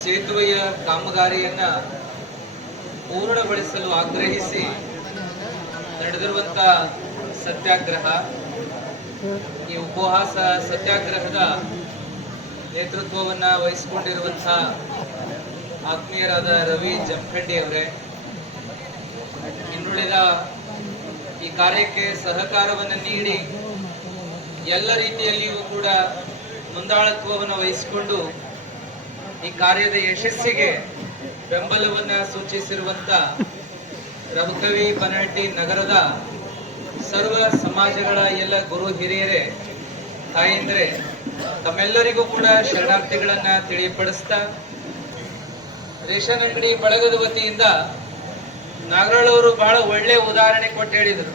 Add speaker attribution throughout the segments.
Speaker 1: ಸೇತುವೆಯ ಕಾಮಗಾರಿಯನ್ನ ಪೂರ್ಣಗೊಳಿಸಲು ಆಗ್ರಹಿಸಿ ನಡೆದಿರುವಂತ ಸತ್ಯಾಗ್ರಹ, ಈ ಉಪವಾಸ ಸತ್ಯಾಗ್ರಹದ ನೇತೃತ್ವವನ್ನ ವಹಿಸಿಕೊಂಡಿರುವಂತಹ ಆತ್ಮೀಯರಾದ ರವಿ ಜಮಖಂಡಿ ಅವರೇ, ಇನ್ನುಳಿದ ಈ ಕಾರ್ಯಕ್ಕೆ ಸಹಕಾರವನ್ನು ನೀಡಿ ಎಲ್ಲ ರೀತಿಯಲ್ಲಿಯೂ ಕೂಡ ಮುಂದಾಳತ್ವವನ್ನು ವಹಿಸಿಕೊಂಡು ಈ ಕಾರ್ಯದ ಯಶಸ್ಸಿಗೆ ಬೆಂಬಲವನ್ನ ಸೂಚಿಸಿರುವಂತ ರಘುಕವಿ ಬನಹಟ್ಟಿ ನಗರದ ಸರ್ವ ಸಮಾಜಗಳ ಎಲ್ಲ ಗುರು ಹಿರಿಯರೇ, ತಾಯಂದ್ರೆ, ತಮ್ಮೆಲ್ಲರಿಗೂ ಕೂಡ ಶರಣಾರ್ಥಿಗಳನ್ನ ತಿಳಿಪಡಿಸ್ತಾ ರೇಷನ್ ಅಂಗಡಿ ಬಳಗದ ವತಿಯಿಂದ ನಾಗರಾಳವರು ಬಹಳ ಒಳ್ಳೆ ಉದಾಹರಣೆ ಕೊಟ್ಟು ಹೇಳಿದರು.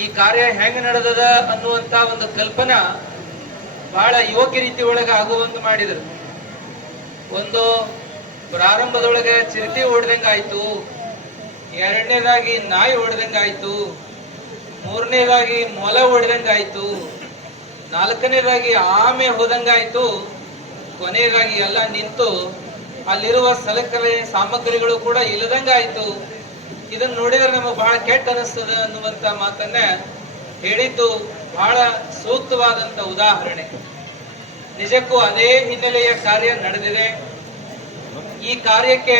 Speaker 1: ಈ ಕಾರ್ಯ ಹೆಂಗ್ ನಡೆದದ ಅನ್ನುವಂತ ಒಂದು ಕಲ್ಪನಾ ಬಹಳ ಯೋಗ್ಯ ರೀತಿ ಒಳಗೆ ಆಗುವಂತ ಮಾಡಿದರು. ಒಂದು ಪ್ರಾರಂಭದೊಳಗೆ ಚಿರತೆ ಓಡ್ದಂಗಾಯ್ತು. ಎರಡನೇದಾಗಿ ನಾಯಿ ಓಡ್ದಂಗಾಯ್ತು. ಮೂರನೇದಾಗಿ ಮೊಲ ಓಡ್ದಂಗಾಯ್ತು. ನಾಲ್ಕನೇದಾಗಿ ಆಮೆ ಹೋದಂಗಾಯ್ತು. ಕೊನೆಯದಾಗಿ ಎಲ್ಲ ನಿಂತು ಅಲ್ಲಿರುವ ಸಲಕರಣೆ ಸಾಮಗ್ರಿಗಳು ಕೂಡ ಇಲ್ಲದಂಗ ಆಯ್ತು ಇದನ್ನ ನೋಡಿದ್ರೆ ನಮಗೆ ಬಹಳ ಕೆಟ್ಟ ಅನಿಸ್ತದ ಅನ್ನುವಂತ ಮಾತನ್ನ ಹೇಳಿದ್ದು ಬಹಳ ಸೂಕ್ತವಾದಂತ ಉದಾಹರಣೆ. ನಿಜಕ್ಕೂ ಅದೇ ಹಿನ್ನೆಲೆಯ ಕಾರ್ಯ ನಡೆದಿದೆ. ಈ ಕಾರ್ಯಕ್ಕೆ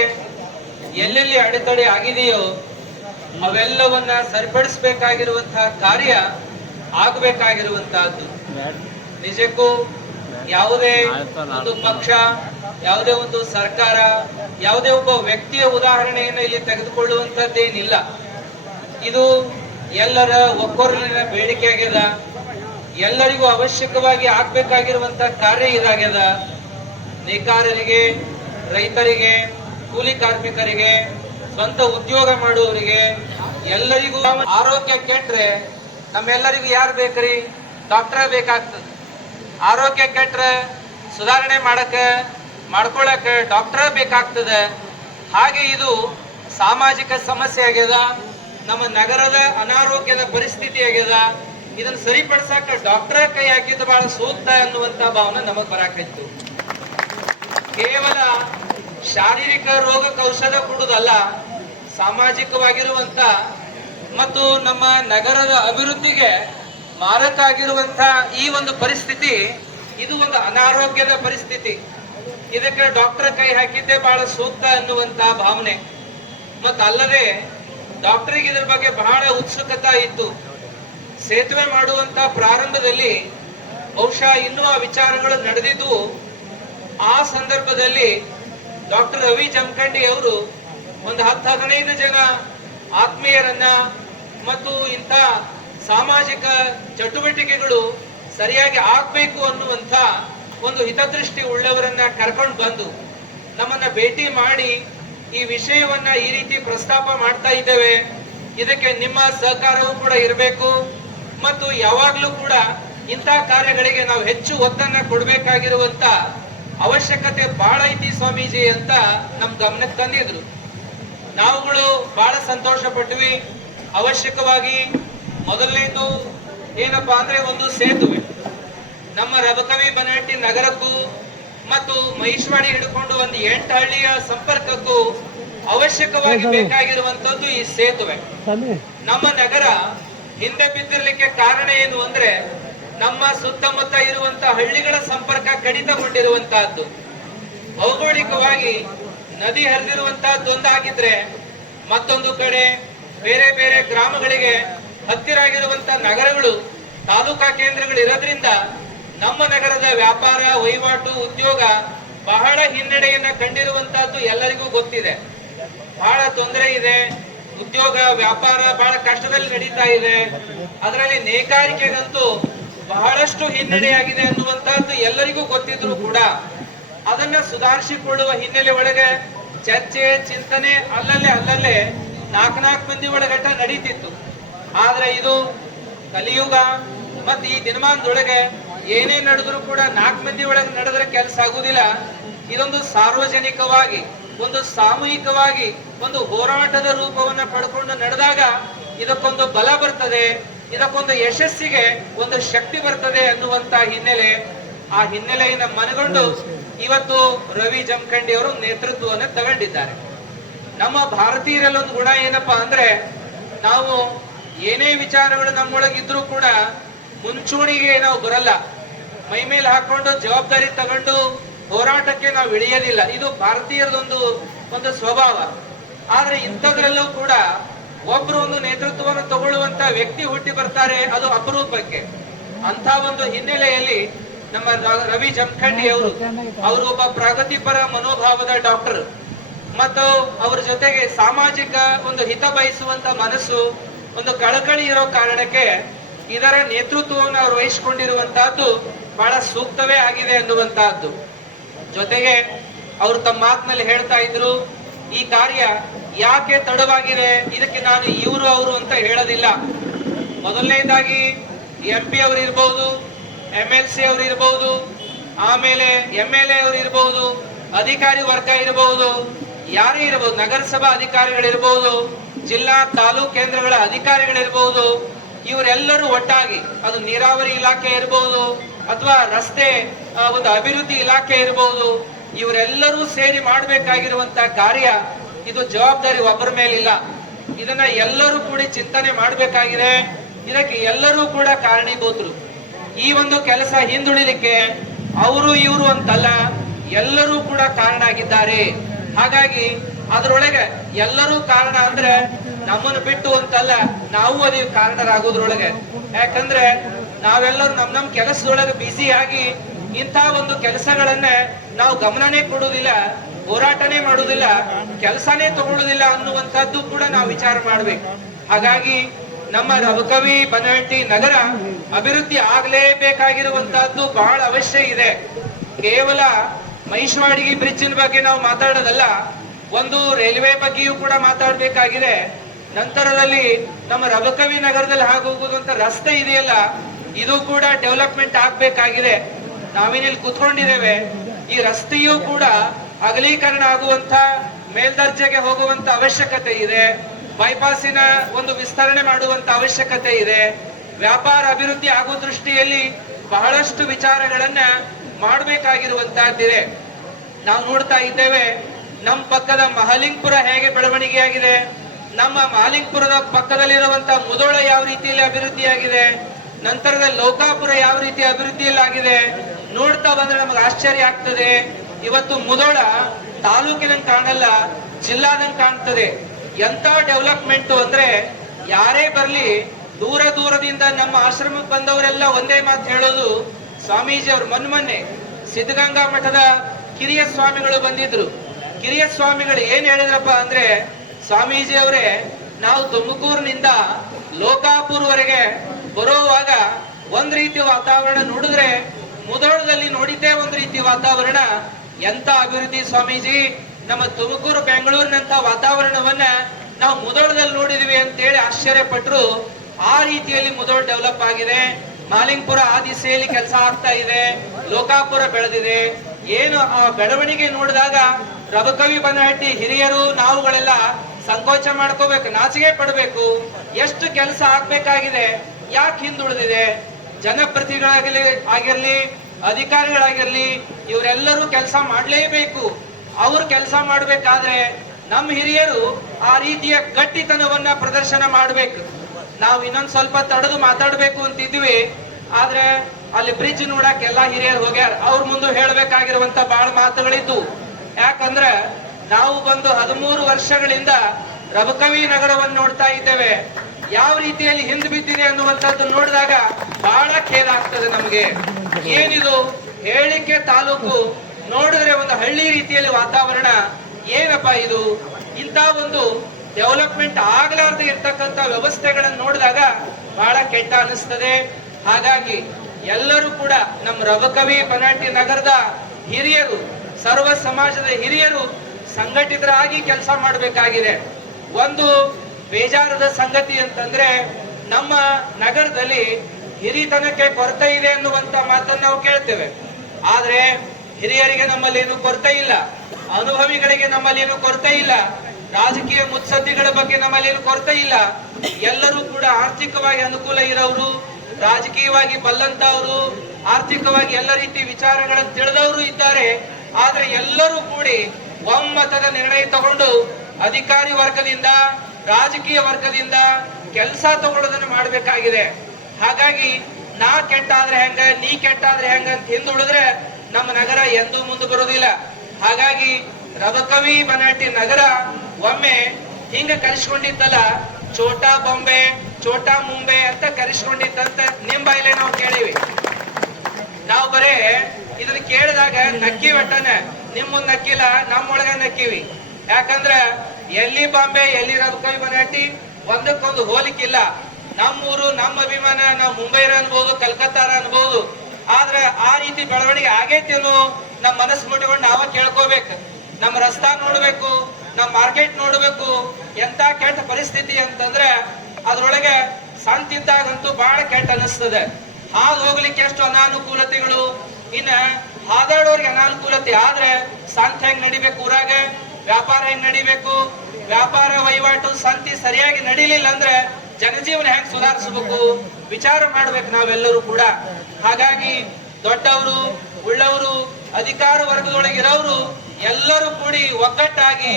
Speaker 1: ಎಲ್ಲೆಲ್ಲಿ ಅಡೆತಡೆ ಆಗಿದೆಯೋ ಅವೆಲ್ಲವನ್ನ ಸರಿಪಡಿಸಬೇಕಾಗಿರುವಂತಹ ಕಾರ್ಯ ಆಗಬೇಕಾಗಿರುವಂತಹದ್ದು ನಿಜಕ್ಕೂ ಯಾವುದೇ ಒಂದು ಪಕ್ಷ, ಯಾವುದೇ ಒಂದು ಸರ್ಕಾರ, ಯಾವುದೇ ಒಬ್ಬ ವ್ಯಕ್ತಿಯ ಉದಾಹರಣೆಯನ್ನು ಇಲ್ಲಿ ತೆಗೆದುಕೊಳ್ಳುವಂತದ್ದೇನಿಲ್ಲ ಇದು ಎಲ್ಲರ ಒಕ್ಕೊರಲಿನ ಬೇಡಿಕೆ ಎಲ್ಲರಿಗೂ ಅವಶ್ಯಕವಾಗಿ ಆಗ್ಬೇಕಾಗಿರುವಂತ ಕಾರ್ಯ ಇದಾಗ್ಯದ. ನೇಕಾರರಿಗೆ, ರೈತರಿಗೆ, ಕೂಲಿ ಕಾರ್ಮಿಕರಿಗೆ, ಸ್ವಂತ ಉದ್ಯೋಗ ಮಾಡುವವರಿಗೆ ಎಲ್ಲರಿಗೂ ಆರೋಗ್ಯ ಕೆಟ್ಟರೆ ನಮ್ಮೆಲ್ಲರಿಗೂ ಯಾರು ಬೇಕ್ರಿ? ಡಾಕ್ಟರ್ ಬೇಕಾಗ್ತದೆ. ಆರೋಗ್ಯ ಕೆಟ್ರೆ ಸುಧಾರಣೆ ಮಾಡಕ, ಮಾಡ್ಕೊಳಕ ಡಾಕ್ಟರ್ ಬೇಕಾಗ್ತದೆ. ಹಾಗೆ ಇದು ಸಾಮಾಜಿಕ ಸಮಸ್ಯೆ ಆಗ್ಯದ. ನಮ್ಮ ನಗರದ ಅನಾರೋಗ್ಯದ ಪರಿಸ್ಥಿತಿ ಆಗ್ಯದ. ಇದನ್ನ ಸರಿಪಡಿಸಕ ಡಾಕ್ಟರ್ ಕೈ ಹಾಕಿದ್ದು ಬಹಳ ಸೂಕ್ತ ಅನ್ನುವಂತ ಭಾವನೆ ನಮಗ್ ಬರಾಕಿತ್ತು ಕೇವಲ ಶಾರೀರಿಕ ರೋಗಕ್ಕೆ ಔಷಧ ಕೊಡುವುದಲ್ಲ ಸಾಮಾಜಿಕವಾಗಿರುವಂತ ಮತ್ತು ನಮ್ಮ ನಗರದ ಅಭಿವೃದ್ಧಿಗೆ ಮಾರಕ ಆಗಿರುವಂತ ಈ ಒಂದು ಪರಿಸ್ಥಿತಿ, ಇದು ಒಂದು ಅನಾರೋಗ್ಯದ ಪರಿಸ್ಥಿತಿ. ಇದಕ್ಕೆ ಡಾಕ್ಟರ್ ಕೈ ಹಾಕಿದ್ದೇ ಬಹಳ ಸೂಕ್ತ ಅನ್ನುವಂತ ಭಾವನೆ. ಮತ್ತಲ್ಲದೆ ಡಾಕ್ಟರ್ಗೆ ಡಾಕ್ಟರಿಗೆ ಇದ್ರ ಬಗ್ಗೆ ಬಹಳ ಉತ್ಸುಕತೆ ಇತ್ತು. ಸೇತುವೆ ಮಾಡುವಂತ ಪ್ರಾರಂಭದಲ್ಲಿ ಬಹುಶಃ ಇನ್ನೂ ಆ ವಿಚಾರಗಳು ನಡೆದಿದ್ದು, ಆ ಸಂದರ್ಭದಲ್ಲಿ ಡಾಕ್ಟರ್ ರವಿ ಜಮಖಂಡಿ ಅವರು ಒಂದು ಹತ್ತು ಹದಿನೈದು ಜನ ಆತ್ಮೀಯರನ್ನ ಮತ್ತು ಇಂಥ ಸಾಮಾಜಿಕ ಚಟುವಟಿಕೆಗಳು ಸರಿಯಾಗಿ ಆಗ್ಬೇಕು ಅನ್ನುವಂಥ ಒಂದು ಹಿತದೃಷ್ಟಿ ಉಳ್ಳವರನ್ನ ಕರ್ಕೊಂಡು ಬಂದು ನಮ್ಮನ್ನ ಭೇಟಿ ಮಾಡಿ ಈ ವಿಷಯವನ್ನ ಈ ರೀತಿ ಪ್ರಸ್ತಾಪ ಮಾಡ್ತಾ ಇದ್ದೇವೆ. ಇದಕ್ಕೆ ನಿಮ್ಮ ಸಹಕಾರವೂ ಕೂಡ ಇರಬೇಕು. ಮತ್ತು ಯಾವಾಗ್ಲೂ ಕೂಡ ಇಂತಹ ಕಾರ್ಯಗಳಿಗೆ ನಾವು ಹೆಚ್ಚು ಒತ್ತನ್ನ ಕೊಡಬೇಕಾಗಿರುವಂತ ಅವಶ್ಯಕತೆ ಬಹಳ ಐತಿ ಸ್ವಾಮೀಜಿ ಅಂತ ನಮ್ ಗಮನಕ್ಕೆ ತಂದಿದ್ರು. ನಾವುಗಳು ಬಹಳ ಸಂತೋಷ ಪಟ್ವಿ ಅವಶ್ಯಕವಾಗಿ ಮೊದಲನೇದು ಏನಪ್ಪಾ ಅಂದ್ರೆ ಒಂದು ಸೇತುವೆ. ನಮ್ಮ ರಬಕವಿ ಬನಹಟ್ಟಿ ನಗರಕ್ಕೂ ಮತ್ತು ಮಹಿಷವಾಡಿ ಹಿಡ್ಕೊಂಡು ಒಂದು ಎಂಟು ಹಳ್ಳಿಯ ಸಂಪರ್ಕಕ್ಕೂ ಅವಶ್ಯಕವಾಗಿ ಬೇಕಾಗಿರುವಂತದ್ದು ಈ ಸೇತುವೆ. ನಮ್ಮ ನಗರ ಹಿಂದೆ ಬಿದ್ದಿರ್ಲಿಕ್ಕೆ ಕಾರಣ ಏನು ಅಂದ್ರೆ ನಮ್ಮ ಸುತ್ತಮುತ್ತ ಇರುವಂತ ಹಳ್ಳಿಗಳ ಸಂಪರ್ಕ ಕಡಿತಗೊಂಡಿರುವಂತಹದ್ದು. ಭೌಗೋಳಿಕವಾಗಿ ನದಿ ಹರಿದಿರುವಂತಹದ್ದು ಒಂದಾಗಿದ್ರೆ ಮತ್ತೊಂದು ಕಡೆ ಬೇರೆ ಬೇರೆ ಗ್ರಾಮಗಳಿಗೆ ಹತ್ತಿರ ಆಗಿರುವಂತ ನಗರಗಳು, ತಾಲೂಕಾ ಕೇಂದ್ರಗಳು ಇರೋದ್ರಿಂದ ನಮ್ಮ ನಗರದ ವ್ಯಾಪಾರ, ವಹಿವಾಟು, ಉದ್ಯೋಗ ಬಹಳ ಹಿನ್ನಡೆಯನ್ನ ಕಂಡಿರುವಂತಹದ್ದು ಎಲ್ಲರಿಗೂ ಗೊತ್ತಿದೆ. ಬಹಳ ತೊಂದರೆ ಇದೆ. ಉದ್ಯೋಗ, ವ್ಯಾಪಾರ ಬಹಳ ಕಷ್ಟದಲ್ಲಿ ನಡೀತಾ ಇದೆ. ಅದರಲ್ಲಿ ನೇಕಾರಿಕೆಗಂತೂ ಬಹಳಷ್ಟು ಹಿನ್ನಡೆಯಾಗಿದೆ ಅನ್ನುವಂತಹದ್ದು ಎಲ್ಲರಿಗೂ ಗೊತ್ತಿದ್ರು ಕೂಡ ಅದನ್ನ ಸುಧಾರಿಸಿಕೊಳ್ಳುವ ಹಿನ್ನೆಲೆ ಒಳಗೆ ಚರ್ಚೆ, ಚಿಂತನೆ ಅಲ್ಲಲ್ಲೇ ಅಲ್ಲಲ್ಲೇ ನಾಲ್ಕು ನಾಲ್ಕು ಮಂದಿ ಒಳಗಟ್ಟ ನಡೀತಿತ್ತು. ಆದ್ರೆ ಇದು ಕಲಿಯುಗ ಮತ್ತೆ ಈ ದಿನಮಾನದೊಳಗೆ ಏನೇ ನಡೆದ್ರು ಕೂಡ ನಾಲ್ಕು ಮಂದಿ ಒಳಗೆ ನಡೆದ್ರೆ ಕೆಲಸ ಆಗುದಿಲ್ಲ ಇದೊಂದು ಸಾರ್ವಜನಿಕವಾಗಿ ಒಂದು ಸಾಮೂಹಿಕವಾಗಿ ಒಂದು ಹೋರಾಟದ ರೂಪವನ್ನ ಪಡ್ಕೊಂಡು ನಡೆದಾಗ ಇದಕ್ಕೊಂದು ಬಲ ಬರ್ತದೆ, ಇದಕ್ಕೊಂದು ಯಶಸ್ಸಿಗೆ ಒಂದು ಶಕ್ತಿ ಬರ್ತದೆ ಅನ್ನುವಂತ ಹಿನ್ನೆಲೆ, ಆ ಹಿನ್ನೆಲೆಯನ್ನು ಮನಗೊಂಡು ಇವತ್ತು ರವಿ ಜಮಖಂಡಿ ಅವರು ನೇತೃತ್ವವನ್ನು ತಗೊಂಡಿದ್ದಾರೆ. ನಮ್ಮ ಭಾರತೀಯರಲ್ಲಿ ಒಂದು ಗುಣ ಏನಪ್ಪಾ ಅಂದ್ರೆ, ನಾವು ಏನೇ ವಿಚಾರಗಳು ನಮ್ಮೊಳಗಿದ್ರು ಕೂಡ ಮುಂಚೂಣಿಗೆ ನಾವು ಬರಲ್ಲ. ಮೈ ಮೇಲೆ ಹಾಕೊಂಡು ಜವಾಬ್ದಾರಿ ತಗೊಂಡು ಹೋರಾಟಕ್ಕೆ ನಾವು ಇಳಿಯಲಿಲ್ಲ. ಇದು ಭಾರತೀಯರದೊಂದು, ಒಂದು ಸ್ವಭಾವ. ಆದ್ರೆ ಇಂಥದ್ರಲ್ಲೂ ಕೂಡ ಒಬ್ರು ಒಂದು ನೇತೃತ್ವವನ್ನು ತಗೊಳ್ಳುವಂತ ವ್ಯಕ್ತಿ ಹುಟ್ಟಿ ಬರ್ತಾರೆ, ಅದು ಅಪರೂಪಕ್ಕೆ. ಅಂತ ಒಂದು ಹಿನ್ನೆಲೆಯಲ್ಲಿ ನಮ್ಮ ರವಿ ಜಮಖಂಡಿ ಅವರು ಅವರು ಒಬ್ಬ ಪ್ರಗತಿಪರ ಮನೋಭಾವದ ಡಾಕ್ಟರ್. ಮತ್ತು ಅವರ ಜೊತೆಗೆ ಸಾಮಾಜಿಕ ಒಂದು ಹಿತ ಬಯಸುವಂತ ಮನಸ್ಸು, ಒಂದು ಕಳಕಳಿ ಇರೋ ಕಾರಣಕ್ಕೆ ಇದರ ನೇತೃತ್ವವನ್ನು ಅವರು ವಹಿಸಿಕೊಂಡಿರುವಂತಹದ್ದು ಬಹಳ ಸೂಕ್ತವೇ ಆಗಿದೆ ಅನ್ನುವಂತಹದ್ದು. ಜೊತೆಗೆ ಅವರು ತಮ್ಮ ಮಾತಿನಲ್ಲಿ ಹೇಳ್ತಾ ಇದ್ರು, ಈ ಕಾರ್ಯ ಯಾಕೆ ತಡವಾಗಿದೆ? ಇದಕ್ಕೆ ನಾನು ಇವರು ಅವರು ಅಂತ ಹೇಳೋದಿಲ್ಲ. ಮೊದಲನೇದಾಗಿ ಎಂ ಪಿ ಅವರು ಇರ್ಬೋದು ಎಂ ಎಲ್ ಸಿ ಅವರು ಇರ್ಬೋದು, ಆಮೇಲೆ ಎಂ ಎಲ್ ಎ ಅವರು ಇರ್ಬೋದು, ಅಧಿಕಾರಿ ವರ್ಗ ಇರಬಹುದು ಯಾರೇ ಇರಬಹುದು ನಗರಸಭಾ ಅಧಿಕಾರಿಗಳಿರ್ಬೋದು, ಜಿಲ್ಲಾ ತಾಲೂಕು ಕೇಂದ್ರಗಳ ಅಧಿಕಾರಿಗಳಿರ್ಬೋದು, ಇವರೆಲ್ಲರೂ ಒಟ್ಟಾಗಿ ಅದು ನೀರಾವರಿ ಇಲಾಖೆ ಇರಬಹುದು ಅಥವಾ ರಸ್ತೆ ಒಂದು ಅಭಿವೃದ್ಧಿ ಇಲಾಖೆ ಇರಬಹುದು ಇವರೆಲ್ಲರೂ ಸೇರಿ ಮಾಡಬೇಕಾಗಿರುವಂತ ಕಾರ್ಯ, ಇದು ಜವಾಬ್ದಾರಿ ಒಬ್ಬರ ಮೇಲಿಲ್ಲ. ಇದನ್ನ ಎಲ್ಲರೂ ಕೂಡಿ ಚಿಂತನೆ ಮಾಡಬೇಕಾಗಿದೆ. ಇದಕ್ಕೆ ಎಲ್ಲರೂ ಕೂಡ ಕಾರಣೀಭೂತರು. ಈ ಒಂದು ಕೆಲಸ ಹಿಂದುಳಿಲಿಕ್ಕೆ ಅವರು, ಇವರು ಅಂತಲ್ಲ, ಎಲ್ಲರೂ ಕೂಡ ಕಾರಣ ಆಗಿದ್ದಾರೆ ಹಾಗಾಗಿ ಅದರೊಳಗೆ ಎಲ್ಲರೂ ಕಾರಣ ಅಂದ್ರೆ ನಮ್ಮನ್ನು ಬಿಟ್ಟು ಅಂತಲ್ಲ, ನಾವು ಅದೀವಿ ಕಾರಣರಾಗೋದ್ರೊಳಗೆ. ಯಾಕಂದ್ರೆ ನಾವೆಲ್ಲರೂ ನಮ್ ನಮ್ ಕೆಲಸದೊಳಗೆ ಬ್ಯುಸಿ ಆಗಿ ಇಂಥ ಒಂದು ಕೆಲಸಗಳನ್ನ ನಾವು ಗಮನನೇ ಕೊಡುವುದಿಲ್ಲ, ಹೋರಾಟನೇ ಮಾಡುವುದಿಲ್ಲ, ಕೆಲಸನೇ ತಗೊಳ್ಳುವುದಿಲ್ಲ ಅನ್ನುವಂಥದ್ದು ಕೂಡ ನಾವು ವಿಚಾರ ಮಾಡಬೇಕು. ಹಾಗಾಗಿ ನಮ್ಮ ರಘುಕವಿ ಬನಹಟ್ಟಿ ನಗರ ಅಭಿವೃದ್ಧಿ ಆಗಲೇಬೇಕಾಗಿರುವಂತಹದ್ದು ಬಹಳ ಅವಶ್ಯ ಇದೆ. ಕೇವಲ ಮಹಿಷವಾಡಿಗೆ ಬ್ರಿಡ್ಜಿನ ಬಗ್ಗೆ ನಾವು ಮಾತಾಡೋದಲ್ಲ, ಒಂದು ರೈಲ್ವೆ ಬಗ್ಗೆಯೂ ಕೂಡ ಮಾತಾಡಬೇಕಾಗಿದೆ. ನಂತರದಲ್ಲಿ ನಮ್ಮ ರಘುಕವಿ ನಗರದಲ್ಲಿ ಆಗೋಗುವಂತ ರಸ್ತೆ ಇದೆಯಲ್ಲ ಇದು ಕೂಡ ಡೆವಲಪ್ಮೆಂಟ್ ಆಗ್ಬೇಕಾಗಿದೆ. ನಾವಿನಲ್ಲಿ ಕುತ್ಕೊಂಡಿದ್ದೇವೆ. ಈ ರಸ್ತೆಯೂ ಕೂಡ ಅಗಲೀಕರಣ ಆಗುವಂತ ಮೇಲ್ದರ್ಜೆಗೆ ಹೋಗುವಂತ ಅವಶ್ಯಕತೆ ಇದೆ. ಬೈಪಾಸಿನ ಒಂದು ವಿಸ್ತರಣೆ ಮಾಡುವಂತ ಅವಶ್ಯಕತೆ ಇದೆ. ವ್ಯಾಪಾರ ಅಭಿವೃದ್ಧಿ ಆಗೋ ದೃಷ್ಟಿಯಲ್ಲಿ ಬಹಳಷ್ಟು ವಿಚಾರಗಳನ್ನ ಮಾಡಬೇಕಾಗಿರುವಂತಹದ್ದಿದೆ ನಾವು ನೋಡ್ತಾ ಇದ್ದೇವೆ ನಮ್ಮ ಪಕ್ಕದ ಮಹಲಿಂಗ್ಪುರ ಹೇಗೆ ಬೆಳವಣಿಗೆಯಾಗಿದೆ, ನಮ್ಮ ಮಹಲಿಂಗ್ಪುರದ ಪಕ್ಕದಲ್ಲಿರುವಂತಹ ಮುದೋಳ ಯಾವ ರೀತಿಯಲ್ಲಿ ಅಭಿವೃದ್ಧಿಯಾಗಿದೆ ನಂತರದಲ್ಲಿ ಲೋಕಾಪುರ ಯಾವ ರೀತಿ ಅಭಿವೃದ್ಧಿಯಲ್ಲಾಗಿದೆ ನೋಡ್ತಾ ಬಂದ್ರೆ ನಮಗೆ ಆಶ್ಚರ್ಯ ಆಗ್ತದೆ. ಇವತ್ತು ಮುದೋಳ ತಾಲೂಕಿನಂಗ್ ಕಾಣಲ್ಲ, ಜಿಲ್ಲಾದಂಗ್ ಕಾಣ್ತದೆ. ಎಂತ ಡೆವಲಪ್ಮೆಂಟ್ ಅಂದ್ರೆ ಯಾರೇ ಬರ್ಲಿ ದೂರ ದೂರದಿಂದ ನಮ್ಮ ಆಶ್ರಮಕ್ಕೆ ಬಂದವರೆಲ್ಲ ಒಂದೇ ಮಾತು ಹೇಳೋದು ಸ್ವಾಮೀಜಿ ಅವರು ಮೊನ್ನೆ ಸಿದ್ಧಗಂಗಾ ಮಠದ ಕಿರಿಯ ಸ್ವಾಮಿಗಳು ಬಂದಿದ್ರು. ಕಿರಿಯ ಸ್ವಾಮಿಗಳು ಏನ್ ಹೇಳಿದ್ರಪ್ಪ ಅಂದ್ರೆ ಸ್ವಾಮೀಜಿ ಅವರೇ, ನಾವು ತುಮಕೂರಿನಿಂದ ಲೋಕಾಪುರ್ವರೆಗೆ ಬರುವಾಗ ಒಂದ್ ರೀತಿ ವಾತಾವರಣ ನೋಡಿದ್ರೆ ಮುದೋಳದಲ್ಲಿ ನೋಡಿದ್ದೇ ಒಂದ್ ರೀತಿ ವಾತಾವರಣ. ಎಂತ ಅಭಿವೃದ್ಧಿ ಸ್ವಾಮೀಜಿ? ನಮ್ಮ ತುಮಕೂರು ಬೆಂಗಳೂರಿನಂತ ವಾತಾವರಣವನ್ನ ನಾವು ಮುದೋಳದಲ್ಲಿ ನೋಡಿದ್ವಿ ಅಂತೇಳಿ ಆಶ್ಚರ್ಯ ಪಟ್ರು ಆ ರೀತಿಯಲ್ಲಿ ಮುದೋಳ್ ಡೆವಲಪ್ ಆಗಿದೆ. ಮಾಲಿಂಗ್ಪುರ ಆ ದಿಸೆಯಲ್ಲಿ ಕೆಲಸ ಆಗ್ತಾ ಇದೆ. ಲೋಕಾಪುರ ಬೆಳೆದಿದೆ. ಏನು ಆ ಬೆಳವಣಿಗೆ ನೋಡಿದಾಗ ರಬಕವಿ ಬನಹಟ್ಟಿ ಹಿರಿಯರು ನಾವುಗಳೆಲ್ಲ ಸಂಕೋಚ ಮಾಡ್ಕೋಬೇಕು ನಾಚಿಗೆ ಪಡಬೇಕು. ಎಷ್ಟು ಕೆಲಸ ಆಗ್ಬೇಕಾಗಿದೆ? ಯಾಕೆ ಹಿಂದುಳಿದಿದೆ? ಜನಪ್ರತಿನಿಧಿಗಳಾಗಲಿ, ಆಗಿರಲಿ, ಅಧಿಕಾರಿಗಳಾಗಿರಲಿ, ಇವರೆಲ್ಲರೂ ಕೆಲಸ ಮಾಡಲೇಬೇಕು. ಅವರು ಕೆಲಸ ಮಾಡಬೇಕಾದ್ರೆ ನಮ್ಮ ಹಿರಿಯರು ಆ ರೀತಿಯ ಗಟ್ಟಿತನವನ್ನ ಪ್ರದರ್ಶನ ಮಾಡಬೇಕು. ನಾವು ಇನ್ನೊಂದು ಸ್ವಲ್ಪ ತಡೆದು ಮಾತಾಡಬೇಕು ಅಂತಿದ್ವಿ. ಆದ್ರೆ ಅಲ್ಲಿ ಬ್ರಿಡ್ಜ್ ನೋಡಕ್ ಎಲ್ಲಾ ಹಿರಿಯರು ಹೋಗ್ಯಾರ. ಅವ್ರ ಮುಂದೆ ಹೇಳಬೇಕಾಗಿರುವಂತ ಬಹಳ ಮಾತುಗಳಿದ್ದು ಯಾಕಂದ್ರೆ ನಾವು ಬಂದು ಹದಿಮೂರು ವರ್ಷಗಳಿಂದ ರಬಕವಿ ನಗರವನ್ನು ನೋಡ್ತಾ ಇದ್ದೇವೆ. ಯಾವ ರೀತಿಯಲ್ಲಿ ಹಿಂದೆ ಬಿದ್ದಿದೆ ಅನ್ನುವಂಥದ್ದು ನೋಡಿದಾಗ ಬಹಳ ಖೇದ ಆಗ್ತದೆ ನಮಗೆ. ಏನಿದು? ಹೇಳಿಕೆ ತಾಲೂಕು ನೋಡಿದ್ರೆ ಒಂದು ಹಳ್ಳಿ ರೀತಿಯಲ್ಲಿ ವಾತಾವರಣ. ಏನಪ್ಪ ಇದು? ಇಂಥ ಒಂದು ಡೆವಲಪ್ಮೆಂಟ್ ಆಗಲಾರ್ದು ಇರ್ತಕ್ಕಂಥ ವ್ಯವಸ್ಥೆಗಳನ್ನು ನೋಡಿದಾಗ ಬಹಳ ಕೆಟ್ಟ ಅನಿಸ್ತದೆ. ಹಾಗಾಗಿ ಎಲ್ಲರೂ ಕೂಡ ನಮ್ಮ ರಬಕವಿ ಪನಾಟಿ ನಗರದ ಹಿರಿಯರು, ಸರ್ವ ಸಮಾಜದ ಹಿರಿಯರು ಸಂಘಟಿತರಾಗಿ ಕೆಲಸ ಮಾಡಬೇಕಾಗಿದೆ. ಒಂದು ಬೇಜಾರದ ಸಂಗತಿ ಅಂತಂದ್ರೆ ನಮ್ಮ ನಗರದಲ್ಲಿ ಹಿರಿತನಕ್ಕೆ ಕೊರತೆ ಇದೆ ಅನ್ನುವಂತ ಮಾತನ್ನು ನಾವು ಕೇಳ್ತೇವೆ. ಆದ್ರೆ ಹಿರಿಯರಿಗೆ ನಮ್ಮಲ್ಲಿ ಏನು ಕೊರತೆ ಇಲ್ಲ. ಅನುಭವಿಗಳಿಗೆ ನಮ್ಮಲ್ಲಿ ಏನು ಕೊರತೆ ಇಲ್ಲ. ರಾಜಕೀಯ ಮುತ್ಸದ್ದಿಗಳ ಬಗ್ಗೆ ನಮ್ಮಲ್ಲಿ ಏನು ಕೊರತೆ ಇಲ್ಲ. ಎಲ್ಲರೂ ಕೂಡ ಆರ್ಥಿಕವಾಗಿ ಅನುಕೂಲ ಇರೋರು ರಾಜಕೀಯವಾಗಿ ಬಲ್ಲಂತವರು ಆರ್ಥಿಕವಾಗಿ ಎಲ್ಲ ರೀತಿ ವಿಚಾರಗಳನ್ನು ತಿಳಿದವರು ಇದ್ದಾರೆ. ಆದ್ರೆ ಎಲ್ಲರೂ ಕೂಡಿ ಒಮ್ಮತದ ನಿರ್ಣಯ ತಗೊಂಡು ಅಧಿಕಾರಿ ವರ್ಗದಿಂದ ರಾಜಕೀಯ ವರ್ಗದಿಂದ ಕೆಲಸ ತಗೊಳ್ಳೋದನ್ನ ಮಾಡಬೇಕಾಗಿದೆ. ಹಾಗಾಗಿ, ನಾ ಕೆಟ್ಟಾದ್ರೆ ಹೆಂಗ, ನೀ ಕೆಟ್ಟಾದ್ರೆ ಹೆಂಗ ಅಂತ ಹಿಂದುಳಿದ್ರೆ ನಮ್ಮ ನಗರ ಎಂದೂ ಮುಂದೆ ಬರೋದಿಲ್ಲ ಹಾಗಾಗಿ ರಬಕವಿ ಬನಾಟಿ ನಗರ ಒಮ್ಮೆ ಹಿಂಗ ಕರೆಸ್ಕೊಂಡಿತ್ತಲ್ಲ ಚೋಟಾ ಬೊಂಬೆ ಚೋಟಾ ಮುಂಬೆ ಅಂತ ಕರೆಸ್ಕೊಂಡಿತ್ತಂತ ನಿಮ್ ಬಾಯಿಲೆ ನಾವು ಕೇಳಿವಿ. ನಾವು ಬರೇ ಇದನ್ನ ಕೇಳಿದಾಗ ನಕ್ಕಿ ಒಟ್ಟನ ನಿಮ್ ನಕ್ಕಿಲ್ಲ, ನಮ್ಮೊಳಗ ನಕ್ಕಿವಿ. ಯಾಕಂದ್ರ ಎಲ್ಲಿ ಬಾಂಬೆ ಎಲ್ಲಿ ಕೈ ಬನಾಟಿ ಒಂದಕ್ಕೊಂದು ಹೋಲಿಕಿಲ್ಲ. ನಮ್ಮೂರು, ನಮ್ಮ ಅಭಿಮಾನ, ನಾವು ಮುಂಬೈರ ಅನ್ಬೋದು, ಕಲ್ಕತ್ತಾರ ಅನ್ಬೋದು. ಆದ್ರೆ ಆ ರೀತಿ ಬೆಳವಣಿಗೆ ಆಗೈತೇನು ನಮ್ಮ ಮನಸ್ಸು ಮುಟ್ಕೊಂಡು ನಾವ ಕೇಳ್ಕೋಬೇಕು. ನಮ್ಮ ರಸ್ತಾ ನೋಡ್ಬೇಕು ನಮ್ಮ ಮಾರ್ಕೆಟ್ ನೋಡ್ಬೇಕು. ಎಂತ ಕೆಟ್ಟ ಪರಿಸ್ಥಿತಿ ಅಂತಂದ್ರೆ ಅದ್ರೊಳಗೆ ಸಂತಿದ್ದಾಗಂತೂ ಬಹಳ ಕೆಟ್ಟ ಅನಿಸ್ತದೆ. ಹಾದು ಹೋಗ್ಲಿಕ್ಕೆ ಎಷ್ಟು ಅನಾನುಕೂಲತೆಗಳು. ಇನ್ನ ಹಾದಾಡೋರಿಗೆ ಅನಾನುಕೂಲತೆ ಆದ್ರೆ ಸಂತ ಹೆಂಗ್ ನಡಿಬೇಕು ಊರಾಗ. ವ್ಯಾಪಾರ ಹೆಂಗ್ ನಡಿಬೇಕು? ವ್ಯಾಪಾರ ವಹಿವಾಟು ಸಂತಿ ಸರಿಯಾಗಿ ನಡಿಲಿಲ್ಲ ಅಂದ್ರೆ ಜನಜೀವನ ಹೆಂಗ್ ಸುಧಾರಿಸಬೇಕು? ವಿಚಾರ ಮಾಡ್ಬೇಕು ನಾವೆಲ್ಲರೂ ಕೂಡ. ಹಾಗಾಗಿ ದೊಡ್ಡವರು, ಉಳ್ಳವರು, ಅಧಿಕಾರ ವರ್ಗದೊಳಗಿರೋರು ಎಲ್ಲರೂ ಕೂಡಿ ಒಗ್ಗಟ್ಟಾಗಿ